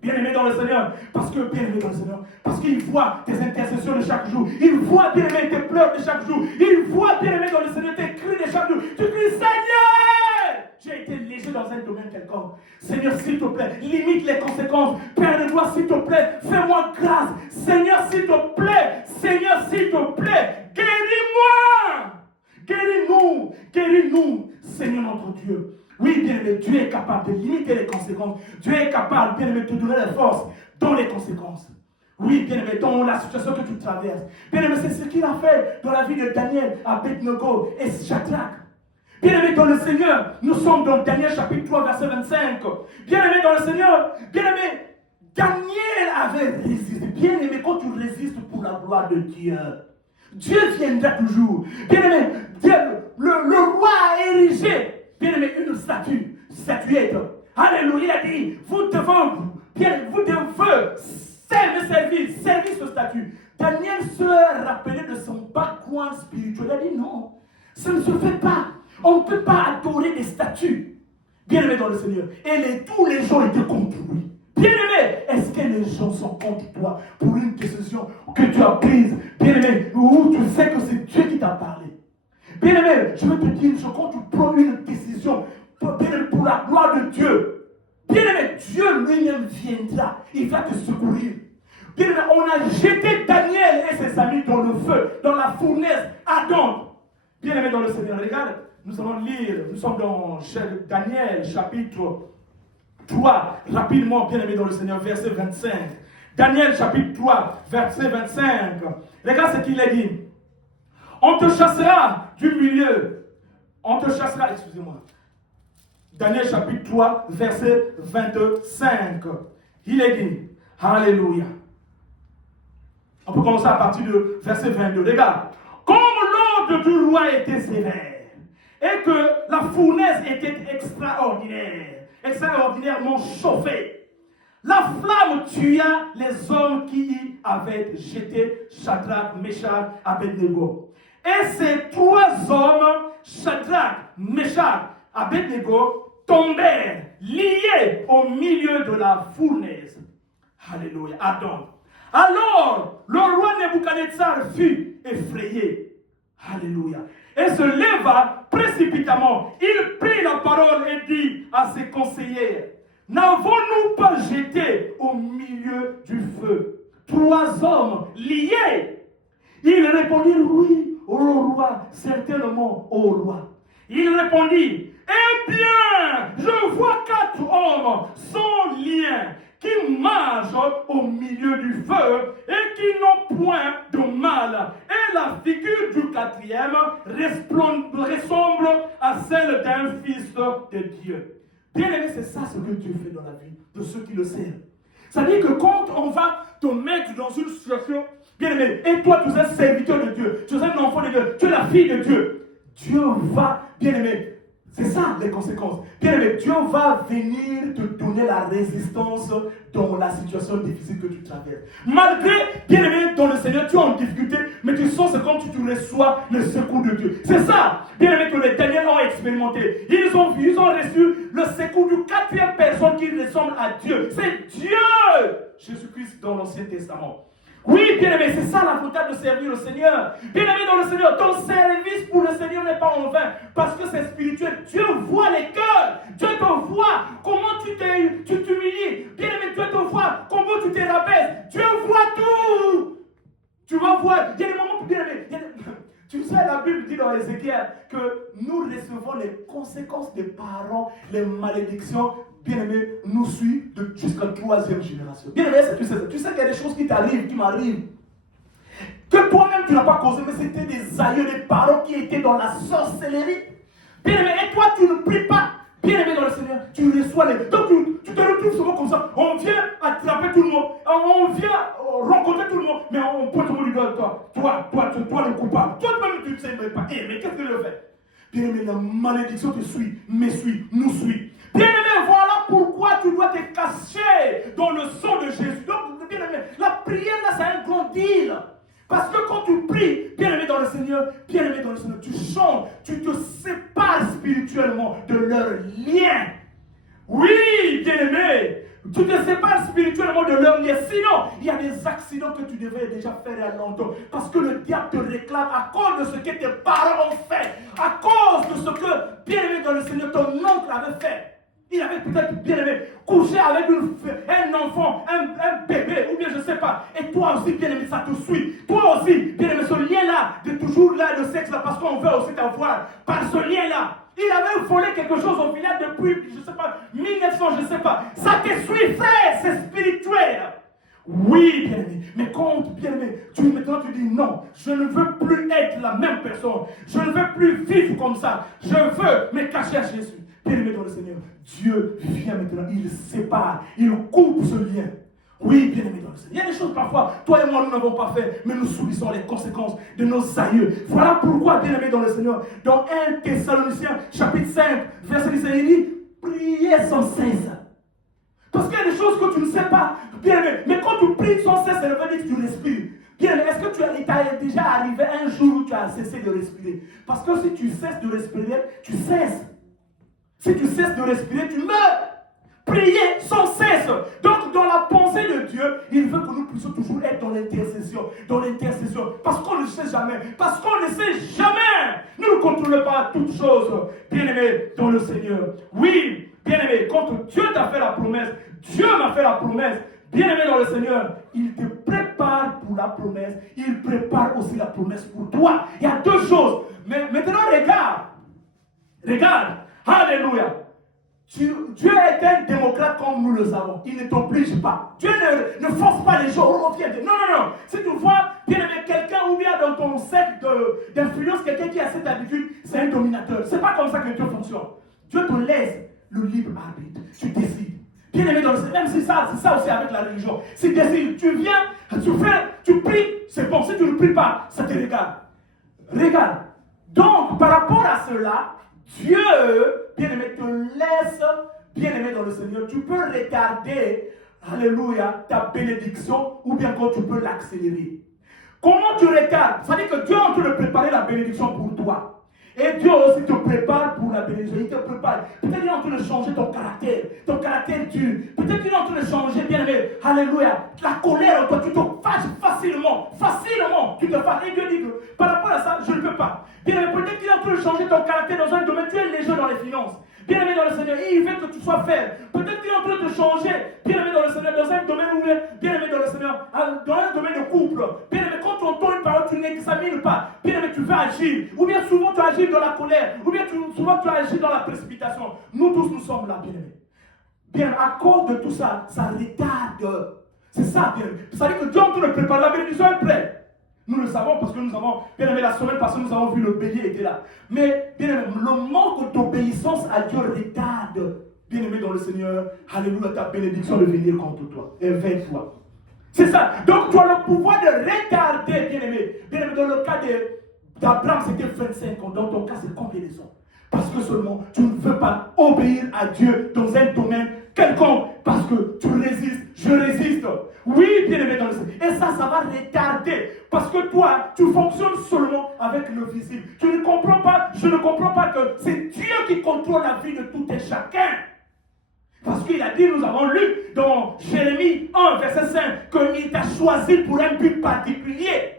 Bien-aimé dans le Seigneur, parce que bien-aimé dans le Seigneur, parce qu'il voit tes intercessions de chaque jour, il voit bien-aimé tes pleurs de chaque jour, il voit bien-aimé dans le Seigneur tes cris de chaque jour. Tu cries, Seigneur, j'ai été léger dans un domaine quelconque. Seigneur, s'il te plaît, limite les conséquences. Père de gloire, s'il te plaît, fais-moi grâce. Seigneur, s'il te plaît, Seigneur, s'il te plaît, guéris-moi, guéris-nous, guéris-nous, Seigneur notre Dieu. Oui, bien-aimé, Dieu est capable de limiter les conséquences. Dieu est capable, bien-aimé, de te donner la force dans les conséquences. Oui, bien-aimé, dans la situation que tu traverses. Bien-aimé, c'est ce qu'il a fait dans la vie de Daniel, Abednego et Shadrach. Bien-aimé dans le Seigneur, nous sommes dans Daniel chapitre 3, verset 25. Bien-aimé dans le Seigneur, bien-aimé, Daniel avait résisté. Bien-aimé, quand tu résistes pour la gloire de Dieu, Dieu viendra toujours. Bien-aimé, le roi a érigé, bien-aimé, une statuette. Alléluia, il a dit, vous devez servir ce statut. Daniel se rappelait de son background spirituel. Il a dit non, ça ne se fait pas. On ne peut pas adorer des statues. Bien-aimé dans le Seigneur. Et tous les gens étaient contre lui. Bien-aimé, est-ce que les gens sont contre toi pour une décision que tu as prise? Bien-aimé, où tu sais que c'est Dieu qui t'a parlé. Bien-aimé, je veux te dire une chose, quand tu prends une décision pour la gloire de Dieu, bien-aimé, Dieu lui-même viendra, il va te secourir. Bien-aimé, on a jeté Daniel et ses amis dans le feu, dans la fournaise ardente. Bien-aimé dans le Seigneur, regarde, nous allons lire, nous sommes dans Daniel chapitre 3, rapidement, bien-aimé dans le Seigneur, verset 25. Daniel chapitre 3, verset 25. Regarde ce qu'il a dit. On te chassera du milieu. On te chassera, excusez-moi. Daniel chapitre 3, verset 25. Il est dit, Alléluia. On peut commencer à partir de verset 22. Regarde. Comme l'ordre du roi était sévère et que la fournaise était extraordinairement chauffée, la flamme tua les hommes qui y avaient jeté Shadrach, Meshach, Abednego. Et ces trois hommes, Shadrach, Meshach, Abednego, tombèrent liés au milieu de la fournaise. Alléluia. Adam. Alors, le roi Nebuchadnezzar fut effrayé. Alléluia. Et se leva précipitamment. Il prit la parole et dit à ses conseillers, n'avons-nous pas jeté au milieu du feu trois hommes liés? Ils répondirent, oui, au roi, certainement au roi. Il répondit, eh bien, je vois 4 hommes sans lien qui marchent au milieu du feu et qui n'ont point de mal. Et la figure du 4e ressemble à celle d'un fils de Dieu. Bien aimé, c'est ça ce que Dieu fait dans la vie de ceux qui le servent. C'est-à-dire que quand on va te mettre dans une situation, bien aimé, et toi tu es un serviteur de Dieu, tu es un enfant de Dieu, tu es la fille de Dieu, Dieu va, bien aimé, C'est ça les conséquences. Bien-aimé, Dieu va venir te donner la résistance dans la situation difficile que tu traverses. Malgré, bien-aimé, dans le Seigneur, tu es en difficulté, mais tu sens c'est comme si tu reçois le secours de Dieu. C'est ça, bien-aimé, que les Daniel ont expérimenté. Ils ont reçu le secours d'une quatrième personne qui ressemble à Dieu. C'est Dieu, Jésus-Christ dans l'Ancien Testament. Oui, bien-aimé, c'est ça l'avantage de servir le Seigneur. Bien-aimé dans le Seigneur, ton service pour le Seigneur n'est pas en vain, parce que c'est spirituel. Dieu voit les cœurs. Dieu te voit comment tu t'humilies. Bien-aimé, Dieu te voit comment tu te rabaisses. Dieu voit tout. Tu vas voir, il y a des moments, bien-aimé, tu sais, la Bible dit dans Ézéchiel que nous recevons les conséquences des parents, les malédictions, bien-aimé, nous suivent jusqu'à la 3e génération. Bien-aimé, tu sais qu'il y a des choses qui t'arrivent, qui m'arrivent, que toi-même tu n'as pas causé, mais c'était des aïeux, des parents qui étaient dans la sorcellerie. Bien-aimé, et toi tu ne pries pas. Bien-aimé dans le Seigneur, tu reçois les... Donc tu te retrouves souvent comme ça. On vient attraper tout le monde. On vient rencontrer tout le monde. Mais on pointe tout le monde du doigt. Toi le coupable. Toi-même, tu ne sais même pas. Mais qu'est-ce que je fais? Bien-aimé, la malédiction te suit, me suit, nous suit. Bien-aimé, voilà pourquoi tu dois te cacher dans le sang de Jésus. Donc, bien-aimé, la prière là, c'est un grand deal. Parce que quand tu pries, bien-aimé dans le Seigneur, tu chantes, tu te sépares spirituellement de leur lien. Oui, bien-aimé, tu te sépares spirituellement de leur lien. Sinon, il y a des accidents que tu devais déjà faire il y a longtemps. Parce que le diable te réclame à cause de ce que tes parents ont fait. À cause de ce que, bien-aimé dans le Seigneur, ton oncle avait fait. Il avait peut-être, bien-aimé, couché avec un enfant, un bébé, ou bien je ne sais pas. Et toi aussi, bien-aimé, ça te suit. Toi aussi, bien-aimé, ce lien-là, de toujours là, le sexe là, parce qu'on veut aussi t'avoir par ce lien-là. Il avait volé quelque chose au village depuis, je ne sais pas, 1900, je ne sais pas. Ça te suit, frère, c'est spirituel. Oui, bien-aimé, mais quand, bien-aimé, maintenant tu dis non, je ne veux plus être la même personne. Je ne veux plus vivre comme ça. Je veux me cacher à Jésus. Bien-aimé dans le Seigneur, Dieu vient maintenant, il sépare, il coupe ce lien. Oui, bien-aimé dans le Seigneur. Il y a des choses parfois, toi et moi, nous n'avons pas fait, mais nous subissons les conséquences de nos aïeux. Voilà pourquoi, bien-aimé dans le Seigneur, dans 1 Thessaloniciens, chapitre 5, verset 17, il dit, priez sans cesse. Parce qu'il y a des choses que tu ne sais pas, bien-aimé, mais quand tu pries sans cesse, ça veut dire que tu respires. Bien, est-ce que il t'est déjà arrivé un jour où tu as cessé de respirer? Parce que si tu cesses de respirer, tu cesses. Si tu cesses de respirer, tu meurs. Priez sans cesse. Donc, dans la pensée de Dieu, il veut que nous puissions toujours être dans l'intercession. Dans l'intercession. Parce qu'on ne sait jamais. Parce qu'on ne sait jamais. Nous ne contrôlons pas toutes choses. Bien-aimé dans le Seigneur. Oui, bien-aimé, quand Dieu t'a fait la promesse, Dieu m'a fait la promesse. Bien-aimé dans le Seigneur, il te prépare pour la promesse. Il prépare aussi la promesse pour toi. Il y a deux choses. Mais maintenant, regarde. Alléluia. Dieu est un démocrate comme nous le savons. Il ne t'oblige pas. Dieu ne force pas les gens. Non. Si tu vois, bien aimé, quelqu'un ou bien dans ton cercle d'influence, quelqu'un qui a cette habitude, c'est un dominateur. C'est pas comme ça que Dieu fonctionne. Dieu te laisse le libre arbitre. Tu décides. Bien aimé dans le Seigneur, même si ça, c'est ça aussi avec la religion. Si tu décides, tu viens, tu pries, c'est bon. Si tu ne pries pas, ça te regarde. Regarde. Donc, par rapport à cela, Dieu, bien-aimé, te laisse, bien-aimé dans le Seigneur, tu peux retarder, alléluia, ta bénédiction, ou bien quand tu peux l'accélérer. Comment tu retardes? Ça veut dire que Dieu est en train de préparer la bénédiction pour toi. Et Dieu aussi te prépare pour la bénédiction. Il te prépare. Peut-être qu'il est en train de changer ton caractère. Ton caractère dur. Peut-être qu'il est en train de changer, bien-aimé. Alléluia. La colère en toi, tu te fâches facilement. Facilement, tu te fâches. Et Dieu dit que par rapport à ça, je ne peux pas. Bien-aimé, peut-être qu'il est en train de changer ton caractère dans un domaine. Tu es léger dans les finances. Bien-aimé dans le Seigneur, il veut que tu sois ferme. Peut-être qu'il est en train de te changer. Bien-aimé dans le Seigneur, dans un domaine où bien-aimé dans le Seigneur, dans un domaine de couple. Bien-aimé, quand tu entends une parole, tu n'examines pas. Bien-aimé, tu veux agir. Ou bien souvent tu agis dans la colère. Ou bien souvent tu agis dans la précipitation. Nous tous, nous sommes là, bien-aimé. Bien, à cause de tout ça, ça retarde. C'est ça, bien-aimé. Ça veut dire que Dieu est en train de préparer la bénédiction est prête. Nous le savons parce que nous avons, bien aimé, la semaine passée, nous avons vu le bélier était là. Mais, bien aimé, le manque d'obéissance à Dieu retarde, bien aimé dans le Seigneur, alléluia, ta bénédiction de venir contre toi et vers toi. C'est ça. Donc, tu as le pouvoir de retarder, bien aimé. Bien aimé, dans le cas d'Abraham, c'était 25 ans. Dans ton cas, c'est combien de ans? Parce que seulement tu ne veux pas obéir à Dieu dans un domaine quelconque. Parce que tu résistes, je résiste. Oui, bien-aimé dans le Seigneur. Et ça va retarder. Parce que toi, tu fonctionnes seulement avec le visible. Tu ne comprends pas, je ne comprends pas que c'est Dieu qui contrôle la vie de tout et chacun. Parce qu'il a dit, nous avons lu dans Jérémie 1, verset 5, qu'il t'a choisi pour un but particulier.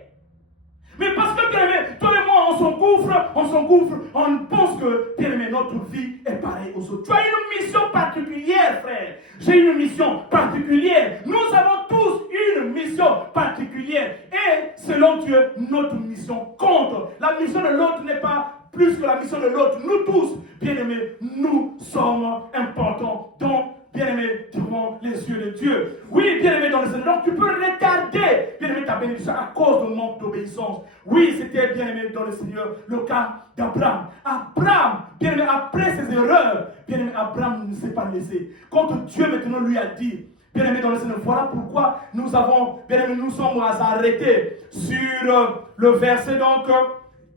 Mais parce que, bien aimé, toi et moi, on pense que, bien aimé, notre vie est pareille aux autres. Tu as une mission particulière, frère. J'ai une mission particulière. Nous avons tous une mission particulière. Et selon Dieu, notre mission compte. La mission de l'autre n'est pas plus que la mission de l'autre. Nous tous, bien aimés, nous sommes importants. Donc, bien-aimé, devant les yeux de Dieu. Oui, bien-aimé dans le Seigneur. Donc, tu peux retarder, bien-aimé, ta bénédiction à cause du manque d'obéissance. Oui, c'était, bien-aimé, dans le Seigneur, le cas d'Abraham. Abraham, bien-aimé, après ses erreurs, bien-aimé, Abraham ne s'est pas laissé. Quand Dieu, maintenant, lui a dit, bien-aimé dans le Seigneur, voilà pourquoi nous avons, bien-aimé, nous sommes arrêtés sur le verset, donc,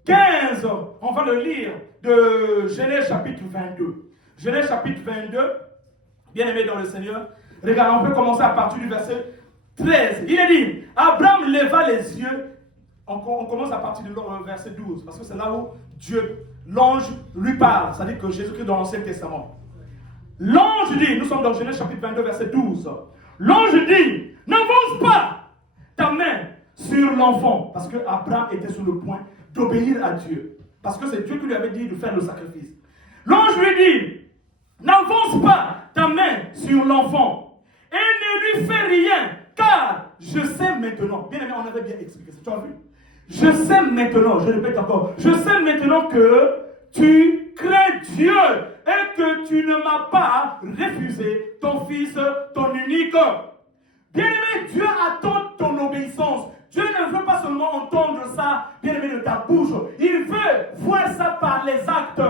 15. On va le lire de Genèse chapitre 22. Genèse chapitre 22. Bien-aimé dans le Seigneur, regarde, on peut commencer à partir du verset 13. Il est dit, Abraham leva les yeux, on commence à partir du verset 12, parce que c'est là où Dieu, l'ange lui parle, c'est-à-dire que Jésus-Christ dans l'Ancien Testament. L'ange dit, nous sommes dans Genèse chapitre 22, verset 12, l'ange dit, n'avance pas ta main sur l'enfant, parce que Abraham était sur le point d'obéir à Dieu, parce que c'est Dieu qui lui avait dit de faire le sacrifice. L'ange lui dit, n'avance pas ta main sur l'enfant et ne lui fais rien, car je sais maintenant, bien aimé, on avait bien expliqué ça, tu as vu? Je sais maintenant, je répète encore, je sais maintenant que tu crains Dieu et que tu ne m'as pas refusé ton fils, ton unique. Bien aimé, Dieu attend ton obéissance. Dieu ne veut pas seulement entendre ça, bien aimé, de ta bouche, il veut voir ça par les actes.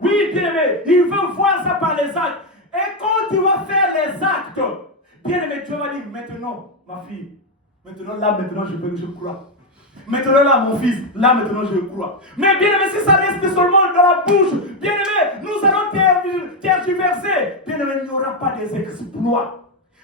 Oui, bien aimé, il veut voir ça par les actes. Et quand tu vas faire les actes, bien aimé, Dieu va dire, maintenant, ma fille, maintenant je crois. Maintenant là, mon fils, là maintenant je crois. Mais bien aimé, si ça reste seulement dans la bouche, bien aimé, nous allons tergiverser. Bien aimé, il n'y aura pas des exploits.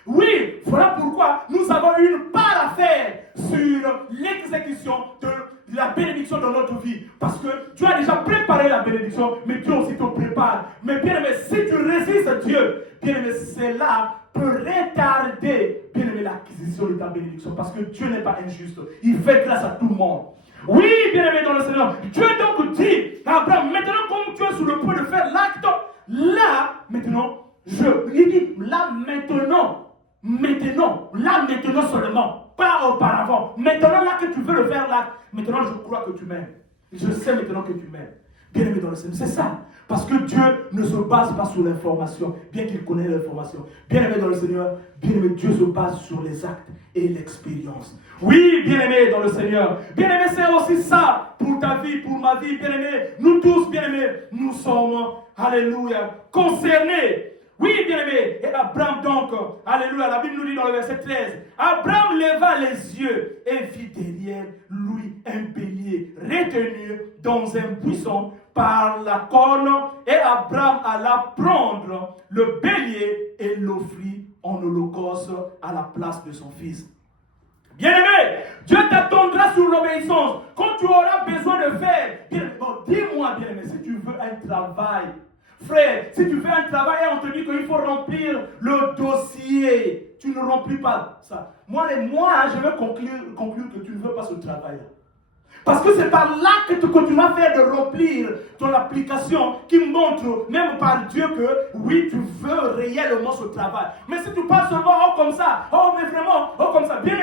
Oui, voilà pourquoi nous avons une part à faire sur l'exécution de la bénédiction dans notre vie. Parce que tu as déjà préparé la bénédiction, mais Dieu aussi te prépare. Mais bien aimé, si tu résistes Dieu, bien aimé, cela peut retarder, bien aimé, l'acquisition de ta bénédiction. Parce que Dieu n'est pas injuste. Il fait grâce à tout le monde. Oui, bien aimé dans le Seigneur. Dieu donc dit à Abraham, maintenant comme tu es sur le point de faire l'acte, là, maintenant, il dit, là, maintenant seulement, pas auparavant. Maintenant, là que tu veux le faire, là, maintenant, je crois que tu m'aimes. Je sais maintenant que tu m'aimes. Bien aimé dans le Seigneur, c'est ça. Parce que Dieu ne se base pas sur l'information, bien qu'il connaisse l'information. Bien aimé dans le Seigneur, bien aimé, Dieu se base sur les actes et l'expérience. Oui, bien aimé dans le Seigneur. Bien aimé, c'est aussi ça pour ta vie, pour ma vie. Bien aimé, nous tous, bien aimé, nous sommes, alléluia, concernés. Oui, bien-aimé, et Abraham donc, alléluia, la Bible nous dit dans le verset 13, Abraham leva les yeux et vit derrière lui un bélier retenu dans un buisson par la corne, et Abraham alla prendre le bélier et l'offrit en holocauste à la place de son fils. Bien-aimé, Dieu t'attendra sur l'obéissance. Quand tu auras besoin de faire, dis-moi, bien-aimé, si tu veux un travail, frère, si tu fais un travail et on te dit qu'il faut remplir le dossier, tu ne remplis pas ça. Moi, je veux conclure que tu ne veux pas ce travail-là. Parce que c'est par l'acte que tu vas faire de remplir ton application qui montre, même par Dieu, que oui, tu veux réellement ce travail. Mais si tu parles seulement, oh comme ça, oh mais vraiment, oh comme ça, bien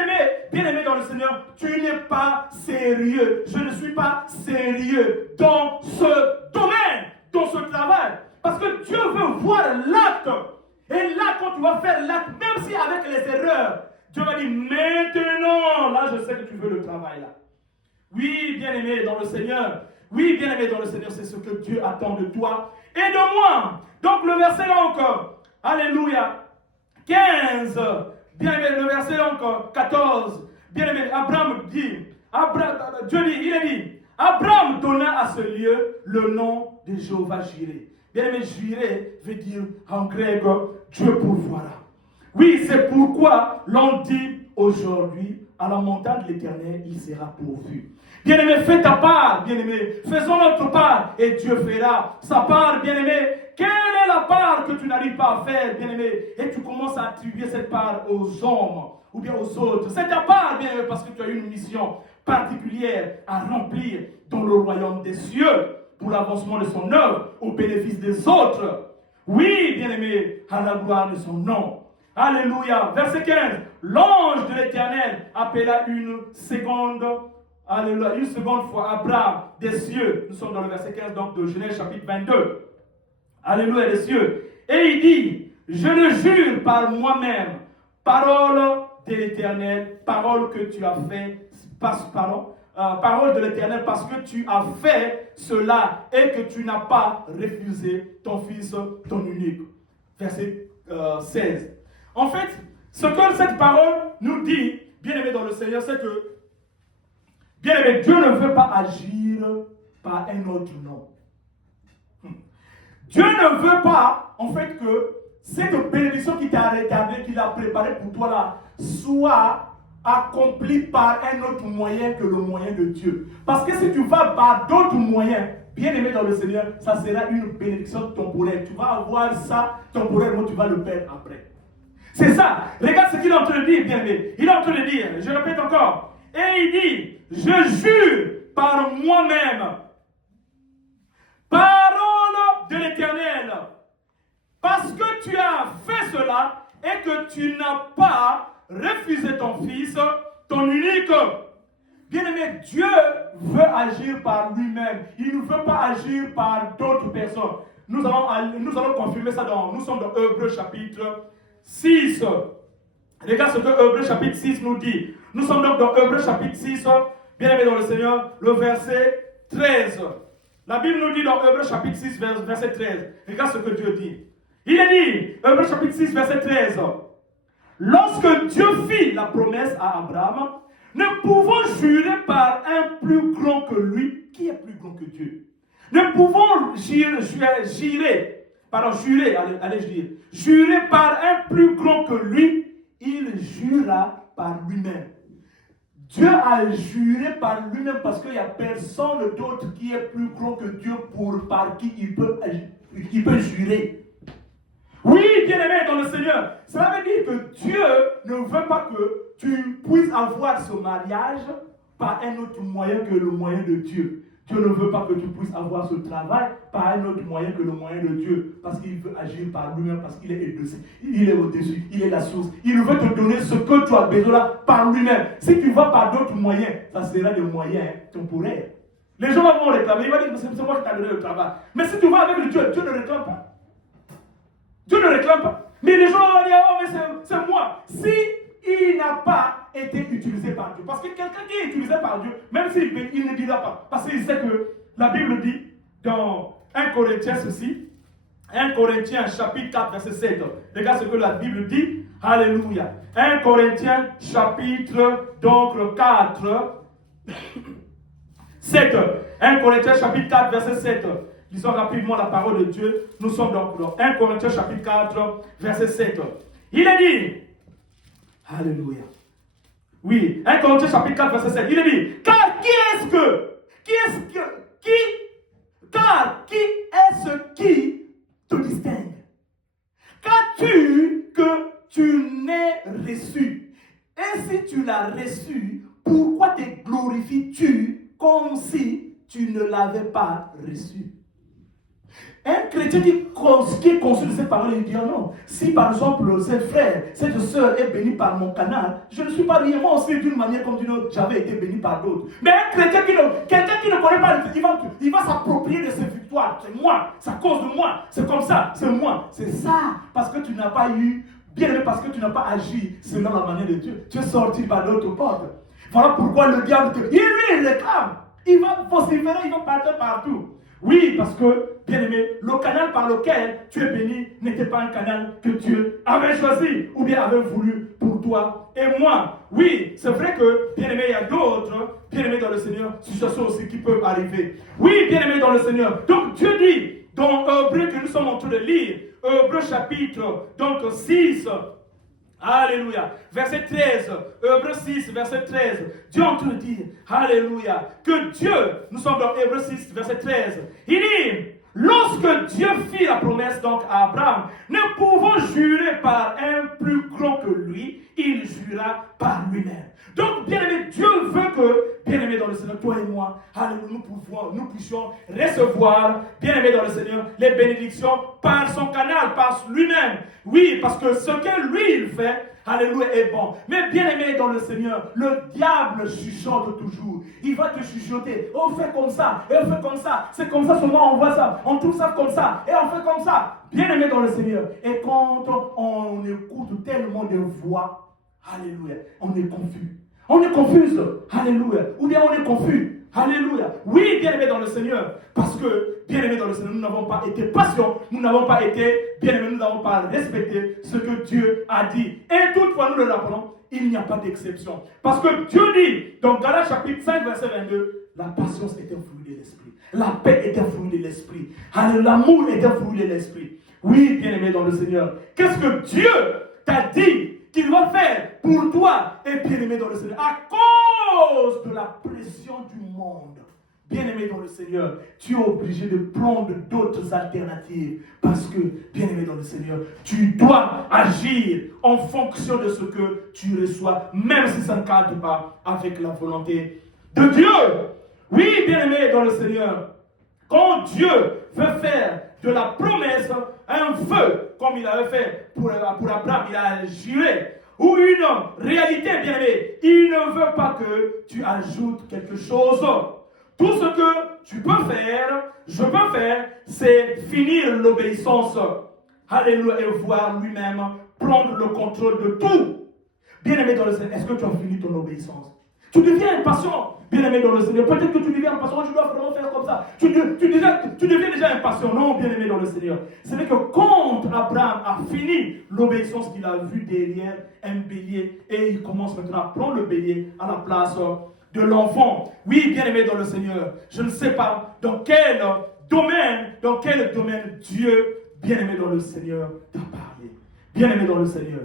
aimé dans le Seigneur, tu n'es pas sérieux. Je ne suis pas sérieux dans ce domaine, dans ce travail. Parce que Dieu veut voir l'acte. Et là, quand tu vas faire l'acte, même si avec les erreurs, Dieu va dire, maintenant, là, je sais que tu veux le travail là. Oui, bien-aimé dans le Seigneur. Oui, bien-aimé dans le Seigneur, c'est ce que Dieu attend de toi et de moi. Donc, le verset encore, alléluia, 15. Bien-aimé, le verset encore, 14. Bien-aimé, Abraham dit, Dieu dit, il a dit, Abraham donna à ce lieu le nom de Jéhovah Jireh. Bien-aimé, Jireh veut dire en grec Dieu pourvoira. Oui, c'est pourquoi l'on dit aujourd'hui, à la montagne de l'Éternel, il sera pourvu. Bien-aimé, fais ta part, bien-aimé. Faisons notre part et Dieu fera sa part, bien-aimé. Quelle est la part que tu n'arrives pas à faire, bien-aimé? Et tu commences à attribuer cette part aux hommes ou bien aux autres. C'est ta part, bien-aimé, parce que tu as une mission particulière à remplir dans le royaume des cieux pour l'avancement de son œuvre au bénéfice des autres. Oui, bien-aimé, à la gloire de son nom. Alléluia. Verset 15. L'ange de l'Éternel appela une seconde fois Abraham des cieux. Nous sommes dans le verset 15 donc de Genèse chapitre 22. Alléluia des cieux. Et il dit, je le jure par moi-même, parole de l'Éternel, parole que tu as fait, parole de l'Éternel parce que tu as fait cela et que tu n'as pas refusé ton fils, ton unique. Verset 16. En fait, ce que cette parole nous dit, bien-aimé dans le Seigneur, c'est que, bien-aimé, Dieu ne veut pas agir par un autre nom. Dieu ne veut pas, en fait, que cette bénédiction qui t'a rétabli, qu'il a préparée pour toi là, soit accomplie par un autre moyen que le moyen de Dieu. Parce que si tu vas par d'autres moyens, bien-aimé dans le Seigneur, ça sera une bénédiction temporaire. Tu vas avoir ça temporairement, tu vas le perdre après. C'est ça. Regarde ce qu'il est en train de dire, bien-aimé. Il est en train de dire, je répète encore. Et il dit, je jure par moi-même, parole de l'Éternel, parce que tu as fait cela et que tu n'as pas refusé ton fils, ton unique. Bien-aimé, Dieu veut agir par lui-même. Il ne veut pas agir par d'autres personnes. Nous allons confirmer ça nous sommes dans Hébreux chapitre 6. Regarde ce que Hébreux chapitre 6 nous dit. Nous sommes donc dans Hébreux chapitre 6, bien-aimé dans le Seigneur, le verset 13. La Bible nous dit dans Hébreux chapitre 6, verset 13. Regarde ce que Dieu dit. Il est dit, Hébreux chapitre 6, verset 13. Lorsque Dieu fit la promesse à Abraham, ne pouvons jurer par un plus grand que lui. Qui est plus grand que Dieu? Ne pouvons jurer par un plus grand que lui, il jura par lui-même. Dieu a juré par lui-même parce qu'il n'y a personne d'autre qui est plus grand que Dieu par qui il peut jurer. Oui, bien-aimé dans le Seigneur, cela veut dire que Dieu ne veut pas que tu puisses avoir ce mariage par un autre moyen que le moyen de Dieu. Dieu ne veut pas que tu puisses avoir ce travail par un autre moyen que le moyen de Dieu. Parce qu'il veut agir par lui-même, parce qu'il est au-dessus. Il est au-dessus, il est la source. Il veut te donner ce que tu as besoin là par lui-même. Si tu vas par d'autres moyens, ça sera des moyens temporaires. Les gens vont réclamer, ils vont dire que c'est moi qui t'ai donné le travail. Mais si tu vas avec le Dieu, Dieu ne réclame pas. Dieu ne réclame pas. Mais les gens vont dire, oh mais c'est moi. Si il n'a pas été utilisé par Dieu. Parce que quelqu'un qui est utilisé par Dieu, même s'il paye, il ne dira pas. Parce qu'il sait que la Bible dit dans 1 Corinthiens ceci, 1 Corinthiens chapitre 4 verset 7. Regarde ce que la Bible dit. Alléluia. 1 Corinthiens chapitre donc 4 7. 1 Corinthiens chapitre 4 verset 7. Lisons rapidement la parole de Dieu. Nous sommes donc dans 1 Corinthiens chapitre 4 verset 7. Il est dit, alléluia. Oui, 1 Corinthiens chapitre 4 verset 7. Il est dit, car qui est-ce qui te distingue? Qu'as-tu que tu n'aies reçu? Et si tu l'as reçu, pourquoi te glorifies-tu comme si tu ne l'avais pas reçu? Un chrétien qui est conçu de cette parole, il dit non. Si par exemple, cette frère, cette soeur est bénie par mon canal, je ne suis pas rien. Moi aussi, d'une manière comme d'une autre, j'avais été béni par d'autres. Mais un chrétien quelqu'un qui ne connaît pas, il va s'approprier de ses victoires. C'est moi, c'est à cause de moi, c'est comme ça, c'est moi. C'est ça, parce que tu n'as pas eu, bien aimé, parce que tu n'as pas agi selon la manière de Dieu. Tu es sorti par l'autre porte. Voilà pourquoi le diable il réclame. Il va vociférer, il va partir partout. Oui, parce que, bien aimé, le canal par lequel tu es béni n'était pas un canal que Dieu avait choisi ou bien avait voulu pour toi et moi. Oui, c'est vrai que, bien aimé, il y a d'autres, bien aimé dans le Seigneur, situations aussi qui peuvent arriver. arriver. Oui, bien-aimés dans le Seigneur. Donc Dieu dit, dans Hébreux que nous sommes en train de lire, Hébreux chapitre donc 6, Alléluia. Verset 13. Hébreux 6, verset 13. Dieu est en train de dire, Alléluia, que Dieu, nous sommes dans Hébreux 6, verset 13. Il dit, lorsque Dieu fit la promesse donc à Abraham, ne pouvant jurer par un plus grand que lui, il jura par lui-même. Donc, bien-aimé, Dieu veut que, bien-aimé dans le Seigneur, toi et moi, alléluia, nous puissions recevoir, bien-aimé dans le Seigneur, les bénédictions par son canal, par lui-même. Oui, parce que ce que lui, il fait, alléluia, est bon. Mais bien-aimé dans le Seigneur, le diable chuchote toujours. Il va te chuchoter. On fait comme ça, et on fait comme ça. C'est comme ça seulement on voit ça. On trouve ça comme ça, et on fait comme ça. Bien-aimé dans le Seigneur. Et quand on écoute tellement de voix, alléluia, on est confus. On est confus, alléluia. Ou bien on est confus, alléluia. Oui, bien-aimé dans le Seigneur. Parce que, bien-aimé dans le Seigneur, nous n'avons pas été patients. Nous n'avons pas été, bien-aimé, nous n'avons pas respecté ce que Dieu a dit. Et toutefois, nous le rappelons, il n'y a pas d'exception. Parce que Dieu dit, dans Galates chapitre 5, verset 22, la patience est un fruit de l'esprit. La paix est un fruit de l'esprit. L'amour est un fruit de l'esprit. Oui, bien-aimé dans le Seigneur. Qu'est-ce que Dieu t'a dit qu'il va faire pour toi et bien-aimé dans le Seigneur à cause de la pression du monde? Bien-aimé dans le Seigneur, tu es obligé de prendre d'autres alternatives parce que, bien-aimé dans le Seigneur, tu dois agir en fonction de ce que tu reçois, même si ça ne cadre pas avec la volonté de Dieu. Oui, bien-aimé dans le Seigneur, quand Dieu veut faire de la promesse un vœu, comme il avait fait pour Abraham, il a juré, ou une réalité, bien-aimé, il ne veut pas que tu ajoutes quelque chose. Tout ce que tu peux faire, je peux faire, c'est finir l'obéissance. Alléluia, et voir lui-même prendre le contrôle de tout. Bien-aimé dans le Seigneur, est-ce que tu as fini ton obéissance? Tu deviens impatient, bien-aimé dans le Seigneur. Peut-être que tu deviens impatient, tu dois vraiment faire comme ça. Tu deviens déjà impatient. Non, bien-aimé dans le Seigneur. C'est que quand Abraham a fini l'obéissance qu'il a vue derrière un bélier, et il commence maintenant à prendre le bélier à la place de l'enfant. Oui, bien-aimé dans le Seigneur. Je ne sais pas dans quel domaine Dieu, bien-aimé dans le Seigneur, t'a parlé. Bien-aimé dans le Seigneur.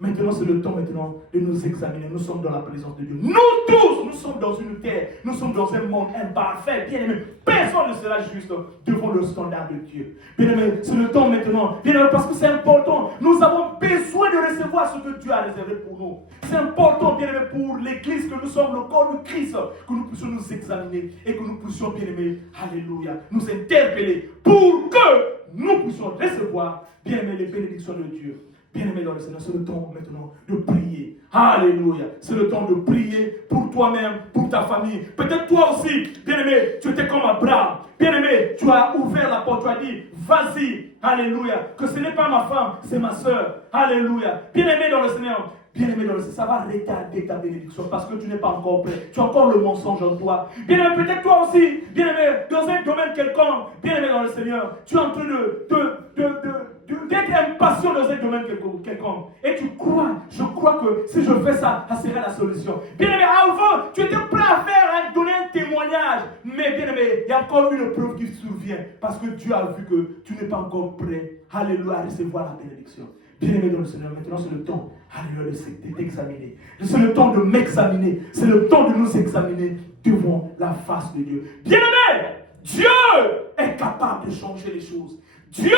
Maintenant, c'est le temps maintenant de nous examiner. Nous sommes dans la présence de Dieu. Nous tous, nous sommes dans une terre. Nous sommes dans un monde imparfait. Bien-aimé, personne ne sera juste devant le standard de Dieu. Bien-aimé, c'est le temps maintenant. Bien-aimé, parce que c'est important. Nous avons besoin de recevoir ce que Dieu a réservé pour nous. C'est important, bien-aimé, pour l'Église, que nous sommes le corps de Christ, que nous puissions nous examiner et que nous puissions, bien-aimé, alléluia, nous interpeller pour que nous puissions recevoir, bien-aimé, les bénédictions de Dieu. Bien-aimé dans le Seigneur, c'est le temps maintenant de prier. Alléluia. C'est le temps de prier pour toi-même, pour ta famille. Peut-être toi aussi, bien-aimé, tu étais comme Abraham. Bien-aimé, tu as ouvert la porte, tu as dit, vas-y. Alléluia. Que ce n'est pas ma femme, c'est ma soeur. Alléluia. Bien-aimé dans le Seigneur. Bien-aimé dans le Seigneur, ça va retarder ta bénédiction parce que tu n'es pas encore prêt. Tu as encore le mensonge en toi. Bien-aimé, peut-être toi aussi, bien-aimé, dans un domaine quelconque, bien-aimé dans le Seigneur, tu es en train d'être impatient dans un domaine quelconque. Et tu crois, je crois que si je fais ça, ça sera la solution. Bien-aimé, avant, tu étais prêt à donner un témoignage. Mais bien-aimé, il y a encore une preuve qui survient. Parce que Dieu a vu que tu n'es pas encore prêt, alléluia, à recevoir la bénédiction. Bien-aimé dans le Seigneur, maintenant c'est le temps, alléluia, de t'examiner. C'est le temps de m'examiner. C'est le temps de nous examiner devant la face de Dieu. Bien-aimé, Dieu est capable de changer les choses. Dieu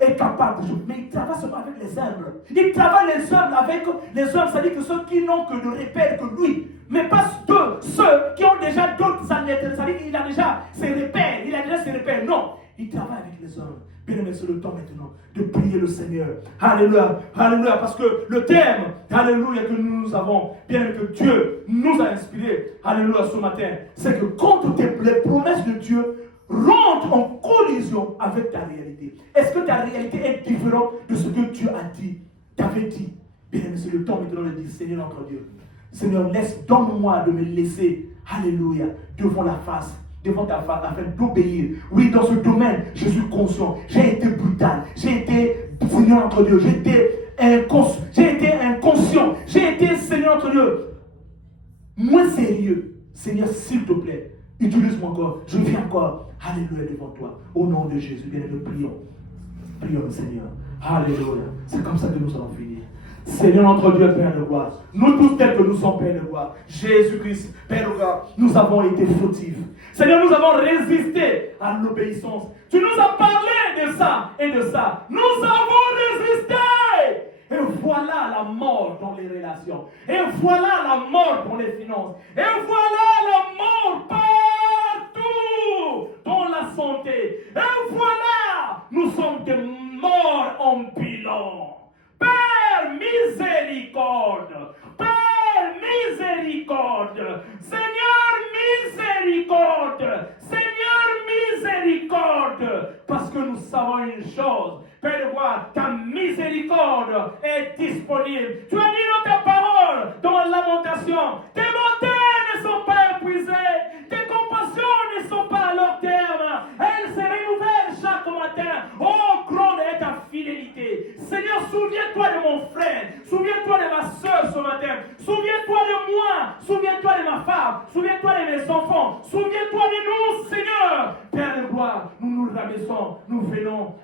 est capable de changer. Mais il travaille seulement avec les humbles. Il travaille les humbles avec les hommes, c'est-à-dire que ceux qui n'ont que de repères que lui. Mais pas ceux qui ont déjà d'autres années. C'est-à-dire qu'il a déjà ses repères. Il a déjà ses repères. Non, il travaille avec les hommes. Bien-aimé, c'est le temps maintenant de prier le Seigneur. Alléluia, alléluia, parce que le thème, alléluia, que nous avons, bien que Dieu nous a inspiré, alléluia, ce matin, c'est que quand les promesses de Dieu rentrent en collision avec ta réalité. Est-ce que ta réalité est différente de ce que Dieu a dit, t'avait dit? Bien-aimé, c'est le temps maintenant de dire, Seigneur notre Dieu, Seigneur, donne-moi de me laisser, alléluia, devant la face, devant ta face, afin d'obéir. Oui, dans ce domaine, je suis conscient. J'ai été brutal. J'ai été, Seigneur notre Dieu, j'ai été inconscient. J'ai été, Seigneur notre Dieu, moins sérieux. Seigneur, s'il te plaît, Utilise-moi encore. Je viens encore. Alléluia devant toi. Au nom de Jésus, bien-aimé, prions. Prions, Seigneur. Alléluia. C'est comme ça que nous allons finir. Seigneur notre Dieu, Père de gloire, nous tous tels que nous sommes, Père de gloire, Jésus-Christ, Père de gloire, nous avons été fautifs. Seigneur, nous avons résisté à l'obéissance. Tu nous as parlé de ça et de ça. Nous avons résisté. Et voilà la mort dans les relations. Et voilà la mort dans les finances. Et voilà la mort partout dans la santé. Et voilà, nous sommes des morts ambulants. Père, miséricorde. Père, miséricorde. Seigneur, miséricorde. Seigneur, miséricorde. Parce que nous savons une chose. Père de gloire, ta miséricorde est disponible. Tu as dit dans ta parole, dans la lamentation, tes bontés ne sont pas épuisées, tes compassions ne sont pas à leur terme. Elles se renouvellent chaque matin. Oh, grande est ta fidélité. Seigneur, souviens-toi de mon frère, souviens-toi de ma soeur ce matin, souviens-toi de moi, souviens-toi de ma femme, souviens-toi de mes enfants, souviens-toi de nous, Seigneur. Père de gloire, nous nous rabaissons, nous venons,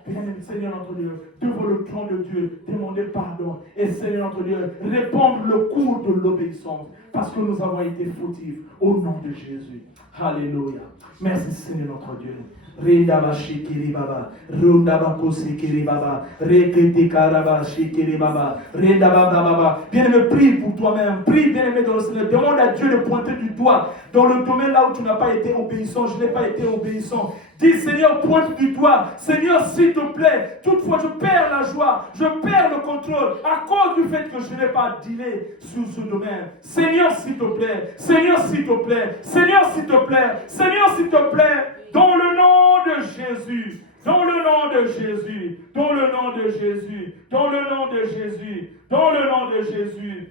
Seigneur notre Dieu, devant le trône de Dieu, demander pardon. Et Seigneur notre Dieu, répandre le cours de l'obéissance, parce que nous avons été fautifs, au nom de Jésus. Alléluia. Merci Seigneur notre Dieu. Rendaba shikiri baba, rondaba kosikiri baba, rekete karaba shikiri baba, rendaba baba. Bien-aimé, prie pour toi-même, prie bien-aimé dans le Seigneur. Demande à Dieu de pointer du doigt dans le domaine là où tu n'as pas été obéissant, je n'ai pas été obéissant. Dis Seigneur, pointe du doigt. Seigneur, s'il te plaît, toutefois je perds la joie, je perds le contrôle à cause du fait que je n'ai pas dealé sur ce domaine. Seigneur, s'il te plaît, Seigneur, s'il te plaît, Seigneur, s'il te plaît, Seigneur, s'il te plaît, dans le nom de Jésus, dans le nom de Jésus, dans le nom de Jésus, dans le nom de Jésus, dans le nom de Jésus.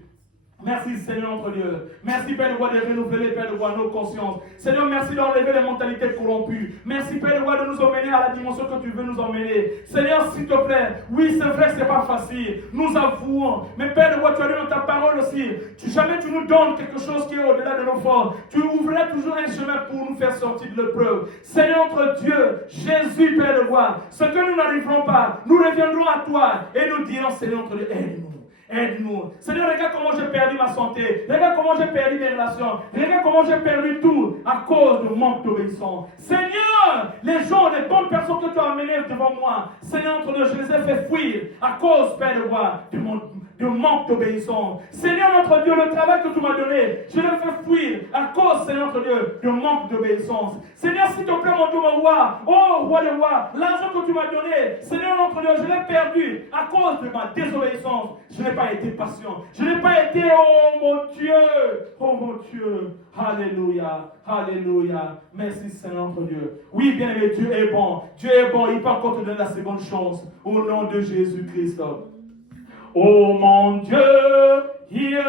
Merci Seigneur notre Dieu. Merci Père de roi de renouveler Père de roi nos consciences. Seigneur, merci d'enlever les mentalités corrompues. Merci Père de roi de nous emmener à la dimension que tu veux nous emmener. Seigneur, s'il te plaît, oui c'est vrai que ce n'est pas facile. Nous avouons. Mais Père de roi, tu as dit dans ta parole aussi. Jamais tu nous donnes quelque chose qui est au-delà de nos forces. Tu ouvrais toujours un chemin pour nous faire sortir de l'épreuve. Seigneur notre Dieu, Jésus Père de roi, ce que nous n'arriverons pas, nous reviendrons à toi et nous dirons Seigneur notre Dieu, aide-nous. Aide-nous. Seigneur, regarde comment j'ai perdu ma santé. Regarde comment j'ai perdu mes relations. Regarde comment j'ai perdu tout à cause du manque d'obéissance. Seigneur, les gens, les bonnes personnes que tu as amenées devant moi, Seigneur, entre nous, je les ai fait fuir à cause, Père de roi, du manque d'obéissance. Seigneur, notre Dieu, le travail que tu m'as donné, je l'ai fait fuir à cause, Seigneur, notre Dieu, du manque d'obéissance. Seigneur, s'il te plaît, mon Dieu, mon roi, oh, roi de roi, l'argent que tu m'as donné, Seigneur, notre Dieu, je l'ai perdu à cause de ma désobéissance. Je n'ai pas été patient. Je n'ai pas été, oh mon Dieu, oh mon Dieu. Alléluia, alléluia. Merci Seigneur notre Dieu. Oui, bien aimé, Dieu est bon. Dieu est bon, il peut encore te donner la seconde chance. Au nom de Jésus-Christ. Oh mon Dieu, il est